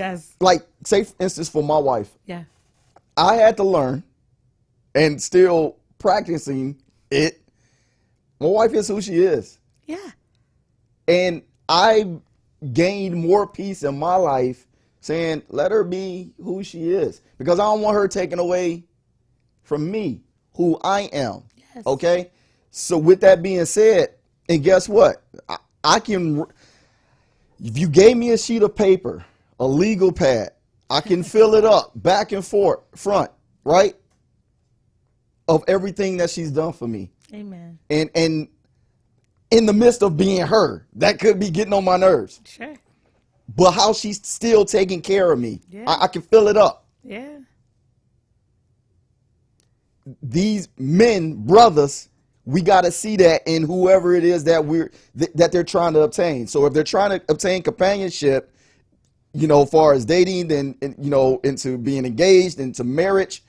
say for instance, for my wife, I had to learn and still practicing it. My wife is who she is. Yeah. And I gained more peace in my life saying, let her be who she is. Because I don't want her taken away from me, who I am. Yes. Okay? So with that being said, and guess what? I can, if you gave me a sheet of paper, a legal pad, I can fill it up back and forth, front, right? Of everything that she's done for me. Amen. And in the midst of being her. That could be getting on my nerves. Sure. But how she's still taking care of me. Yeah. I can fill it up. Yeah. These men, brothers, we got to see that in whoever it is that that they're trying to obtain. So if they're trying to obtain companionship, you know, far as dating and you know, into being engaged, into marriage,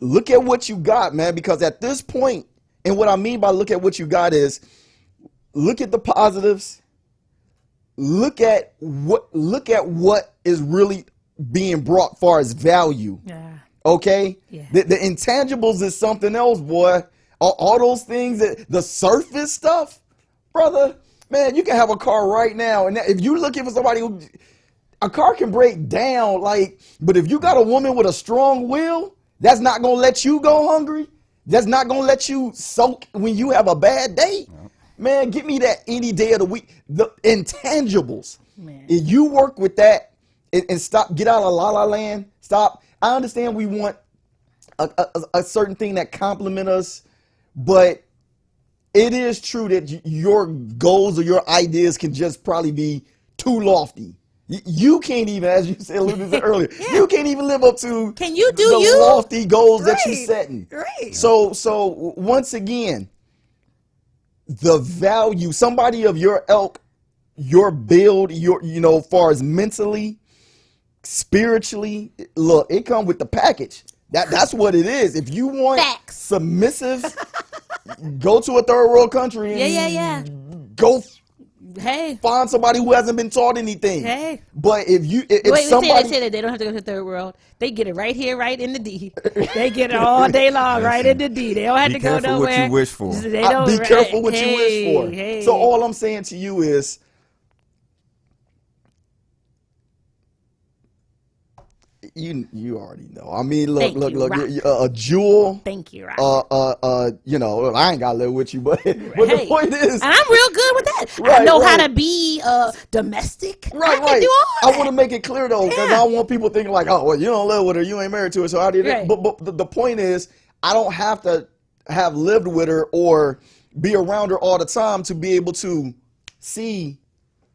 look at what you got, man. Because at this point, and what I mean by look at what you got is look at the positives. Look at what is really being brought far as value. Yeah. Okay? Yeah. The intangibles is something else, boy. All those things, the surface stuff, brother, man, you can have a car right now. And if you're looking for somebody who, a car can break down, but if you got a woman with a strong will, that's not going to let you go hungry. That's not going to let you soak when you have a bad day. Man, give me that any day of the week. The intangibles. Man. If you work with that and stop, get out of la la land, stop. I understand we want a certain thing that complement us, but it is true that your goals or your ideas can just probably be too lofty. You can't even, as you said a little bit earlier, you can't even live up to the lofty goals that you're setting. Right. So once again, the value, somebody of your ilk, your build, far as mentally, spiritually, look, it comes with the package. That's what it is. If you want submissive, go to a third world country and go find somebody who hasn't been taught anything. Hey. But Wait, somebody say that they don't have to go to the third world. They get it right here, right in the D. They get it all day long, right in the D. They don't have to go nowhere. Be careful what you wish for. They don't, be careful what you wish for. Hey. So all I'm saying to you is, you already know. I mean, look, a jewel. Thank you, Rock. I ain't gotta live with you, but the point is, and I'm real good with that. I know how to be domestic. I can do all that. I want to make it clear though, because I don't want people thinking like, oh, well, you don't live with her, you ain't married to her, so how do you? Right. But the point is, I don't have to have lived with her or be around her all the time to be able to see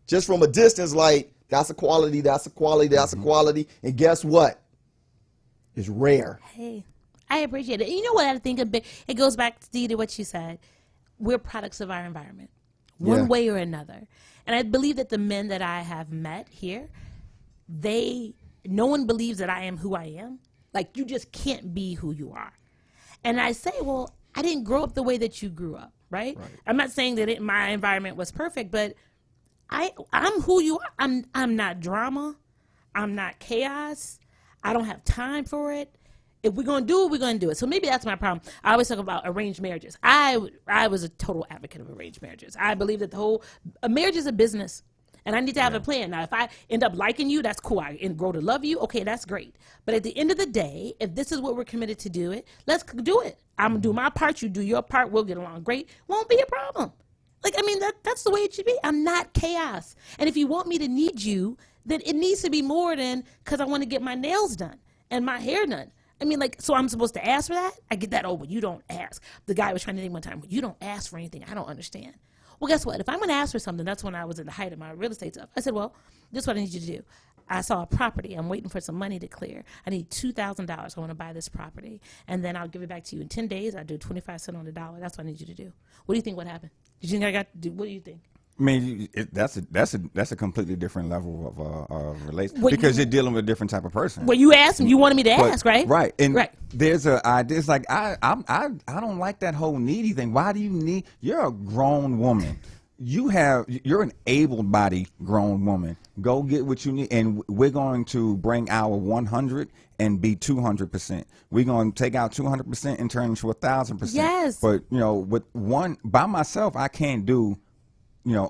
just from a distance, like, that's a quality, that's a quality, that's a quality. And guess what? It's rare. Hey, I appreciate it. You know what I think of? It goes back to what you said. We're products of our environment, one way or another. And I believe that the men that I have met here, no one believes that I am who I am. Like, you just can't be who you are. And I say, well, I didn't grow up the way that you grew up, right? I'm not saying that my environment was perfect, but I'm who you are. I'm not drama. I'm not chaos. I don't have time for it. If we're going to do it, we're going to do it. So maybe that's my problem. I always talk about arranged marriages. I was a total advocate of arranged marriages. I believe that a marriage is a business, and I need to have a plan. Now, if I end up liking you, that's cool. I grow to love you. Okay, that's great. But at the end of the day, if this is what we're committed to do it, let's do it. I'm going to do my part. You do your part. We'll get along great. Won't be a problem. That's the way it should be. I'm not chaos. And if you want me to need you, then it needs to be more than because I want to get my nails done and my hair done. So I'm supposed to ask for that? I get that, but you don't ask. The guy was trying to think one time, you don't ask for anything. I don't understand. Well, guess what? If I'm going to ask for something, that's when I was in the height of my real estate stuff. I said, well, this is what I need you to do. I saw a property. I'm waiting for some money to clear. I need $2,000. I want to buy this property. And then I'll give it back to you in 10 days. I do 25 cents on the dollar. That's what I need you to do. What do you think would happen? Did you think I got to do? What do you think? I mean, that's a completely different level of relationship because you're dealing with a different type of person. Well, you asked him. You wanted me to ask, right? Right. And there's an idea. It's like I don't like that whole needy thing. Why do you need? You're a grown woman. You're an able-bodied grown woman. Go get what you need, and we're going to bring our 100 and be 200%. We're going to take out 200% and turn into 1,000%. Yes. But with one by myself, I can't do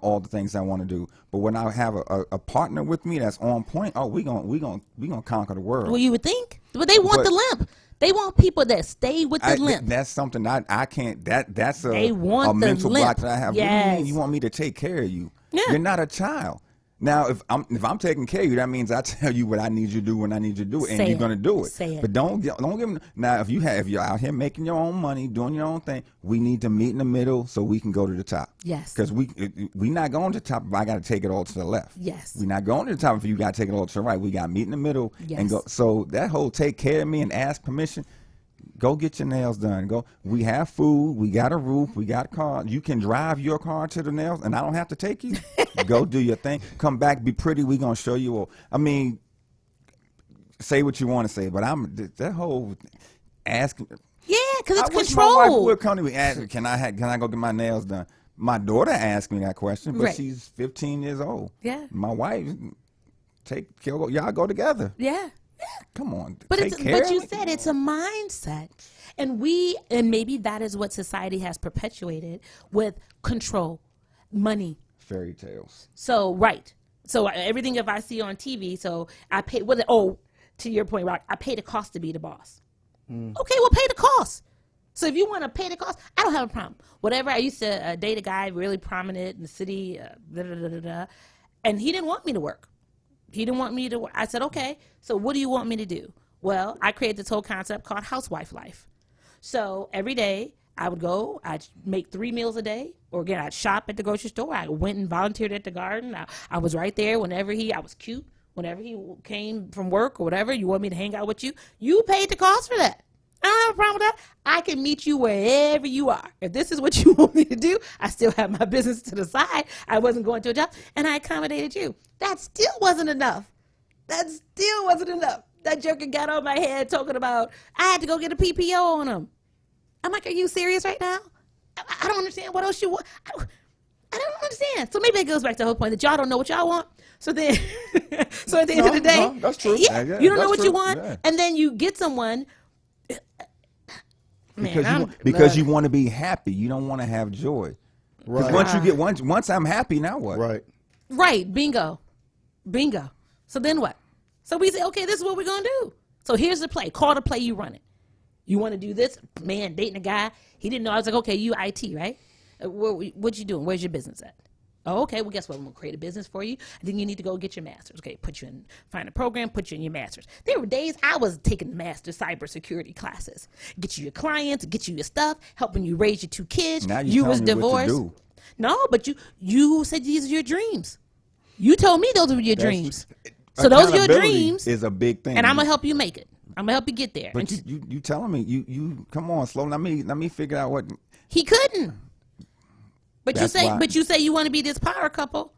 all the things I want to do. But when I have a partner with me that's on point, we gonna conquer the world. Well, you would think, but they want the limp. They want people that stay with the limp. That's something I can't. That's a they want mental limp. block that I have. Yes. What do you mean you want me to take care of you? Yeah. You're not a child. Now, if I'm taking care of you, that means I tell you what I need you to do when I need you to do it, and you're gonna do it. Say it. But don't give them. Now, if you're out here making your own money, doing your own thing, we need to meet in the middle so we can go to the top. Yes. Because we not going to the top if I got to take it all to the left. Yes. We're not going to the top if you got to take it all to the right. We got to meet in the middle Yes. and go. So that whole take care of me and ask permission. Go get your nails done. Go. We have food. We got a roof. We got a car. You can drive your car to the nails, and I don't have to take you. Go do your thing. Come back. Be pretty. We gonna show you all. I mean, say what you want to say, but that whole asking. Yeah, because it's control. My wife would come to me and ask, can I go get my nails done? My daughter asked me that question, but she's 15 years old. Yeah. My wife, y'all go together. Yeah. Come on, but you said it's a mindset, and maybe that is what society has perpetuated with control, money, fairy tales. So everything if I see on TV, so I pay. To your point, Rock, I pay the cost to be the boss. Okay, well, pay the cost. So if you want to pay the cost, I don't have a problem. Whatever. I used to date a guy really prominent in the city, and he didn't want me to work. He didn't want me to work. I said, okay, so what do you want me to do? Well, I created this whole concept called housewife life. So every day I would go, I'd make 3 meals a day, or again, I'd shop at the grocery store. I went and volunteered at the garden. I was right there whenever I was cute. Whenever he came from work or whatever, you want me to hang out with you, you paid the cost for that. I don't have a problem with that. I can meet you wherever you are. If this is what you want me to do, I still have my business to the side. I wasn't going to a job, and I accommodated you. That still wasn't enough. That joker got on my head talking about I had to go get a PPO on him. I'm like, are you serious right now? I don't understand what else you want. I don't understand. So maybe it goes back to the whole point that y'all don't know what y'all want. So then, so at the end of the day, that's true. Yeah, you don't know what you want, and then you get someone. Because you want to be happy. You don't want to have joy. Right. Once I'm happy, now what? Right. Bingo. So then what? So we say, okay, this is what we're gonna do. So here's the play. Call the play. You run it. You want to do this? Man, dating a guy. He didn't know. I was like, okay, you IT, right? What you doing? Where's your business at? Oh, okay. Well, guess what? I'm gonna create a business for you. Then you need to go get your master's. Okay, find a program, put you in your master's. There were days I was taking master's cybersecurity classes. Get you your clients, get you your stuff, helping you raise your 2 kids. Now you was divorced. What to do. No, but you said these are your dreams. You told me those were your dreams. So those are your dreams. Is a big thing, and I'm gonna help you make it. I'm gonna help you get there. But you telling me you come on, slow. Let me figure out what he couldn't. But you say you want to be this power couple.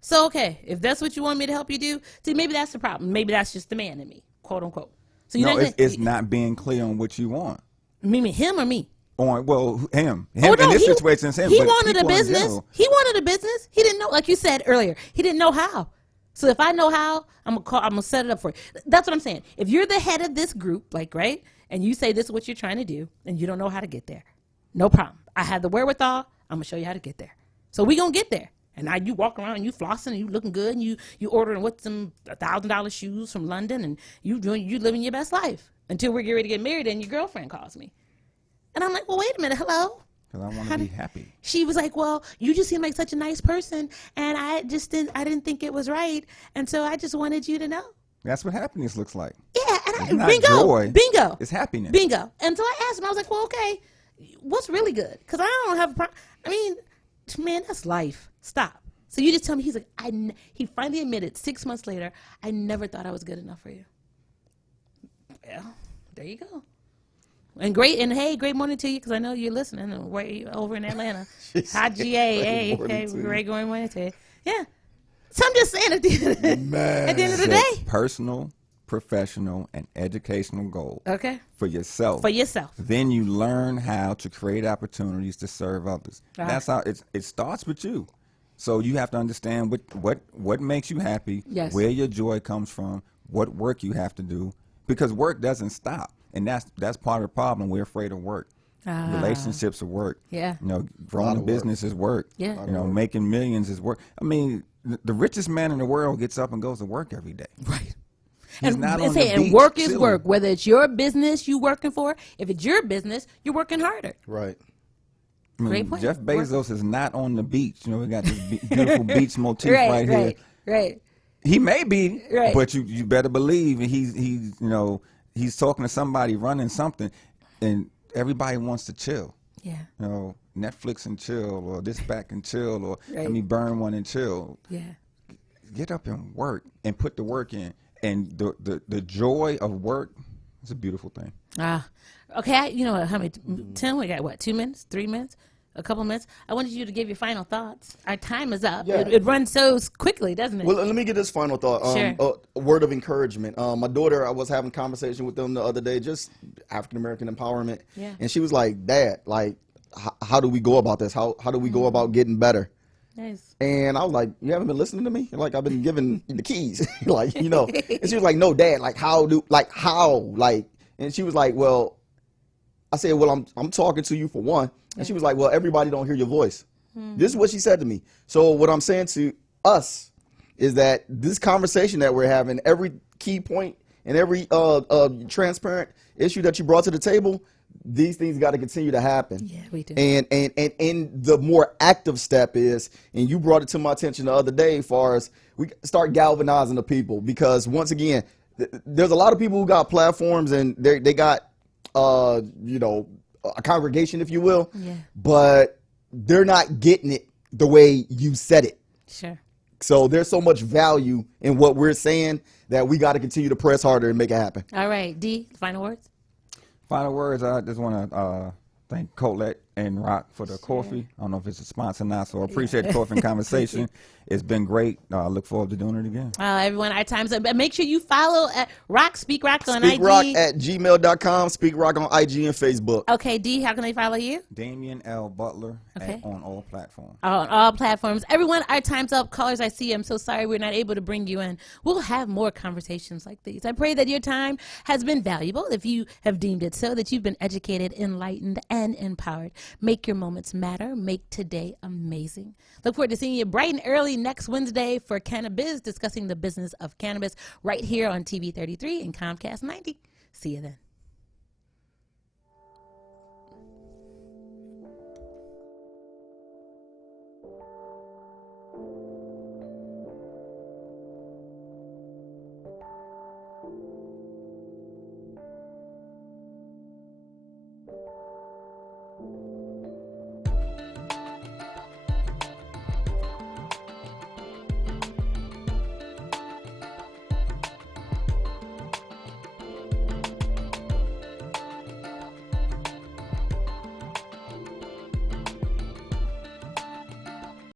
So okay, if that's what you want me to help you do, see, maybe that's the problem. Maybe that's just the man in me, quote unquote. So it's not being clear on what you want. Meaning him or me? Him in this situation is him. He wanted a business. He wanted a business. He didn't know, like you said earlier, he didn't know how. So if I know how, I'm gonna set it up for you. That's what I'm saying. If you're the head of this group, right, and you say this is what you're trying to do, and you don't know how to get there, no problem. I have the wherewithal. I'm gonna show you how to get there. So we gonna get there. And now you walk around and you flossing and you looking good and you ordering with some $1,000 shoes from London and you living your best life until we're getting ready to get married and your girlfriend calls me. And I'm like, well, wait a minute, hello. Because I want to be happy. She was like, well, you just seem like such a nice person, and I didn't think it was right, and so I just wanted you to know. That's what happiness looks like. Yeah, and bingo. It's happiness. Bingo. And so I asked him, I was like, well, okay, what's really good? Because I don't have a problem. I mean, man, that's life. Stop. So you just tell me, he's like, he finally admitted 6 months later, I never thought I was good enough for you. Well, there you go. And hey, great morning to you, because I know you're listening way over in Atlanta. Hi, GA. Great morning to you. Yeah. So I'm just saying at the end of the day. Personal, professional, and educational goals. Okay. For yourself. Then you learn how to create opportunities to serve others. That's how it starts with you. So you have to understand what makes you happy, where your joy comes from, what work you have to do, because work doesn't stop. And that's part of the problem. We're afraid of work. Relationships are work. Yeah. Growing a business is work. Yeah. Making millions is work. I mean, the richest man in the world gets up and goes to work every day. Right. He's not on the and beach work is chilling. work. Whether it's your business you working for, if it's your business, you're working harder. Right. I mean, Jeff Bezos is not on the beach. We got this beautiful beach motif right here. Right. He may be, Right. but you better believe he's talking to somebody running something, and everybody wants to chill. Yeah. Netflix and chill, or this back and chill, or Right. let me burn one and chill. Yeah. Get up and work and put the work in, and the joy of work is a beautiful thing. Okay. You know what? How many? Tim, we got what? 2 minutes? 3 minutes? A couple minutes? I wanted you to give your final thoughts. Our time is up. Yeah. It runs so quickly, doesn't it? Well, let me get this final thought. Sure. A word of encouragement. My daughter, I was having a conversation with them the other day, just African American empowerment. Yeah. And she was like, Dad, like, how do we go about this? How do we go about getting better? Nice. And I was like, you haven't been listening to me? Like, I've been giving the keys. Like, And she was like, no, Dad, like, how? And she was like, well, I said, well, I'm talking to you for one. And she was like, well, everybody don't hear your voice. This is what she said to me. So what I'm saying to us is that this conversation that we're having, every key point and every transparent issue that you brought to the table, these things got to continue to happen. Yeah, we do. And the more active step is, and you brought it to my attention the other day, as far as we start galvanizing the people, because once again, there's a lot of people who got platforms and they got a congregation, if you will, but they're not getting it the way you said it. Sure. So there's so much value in what we're saying that we got to continue to press harder and make it happen. All right. D, final words? Final words, I just want to thank Colette and Rock for the coffee. I don't know if it's a sponsor or not, so I appreciate the coffee and conversation. It's been great. I look forward to doing it again. Everyone, our time's up. Make sure you follow Speak Rock on Speak IG. Rock at gmail.com. Speak Rock on IG and Facebook. Okay, D, how can they follow you? Damian L. Butler on all platforms. On all platforms. Everyone, our time's up. Callers, I see. I'm so sorry we're not able to bring you in. We'll have more conversations like these. I pray that your time has been valuable, if you have deemed it so, that you've been educated, enlightened, and empowered. Make your moments matter. Make today amazing. Look forward to seeing you bright and early next Wednesday for Cannabis, discussing the business of cannabis right here on TV 33 and Comcast 90. See you then.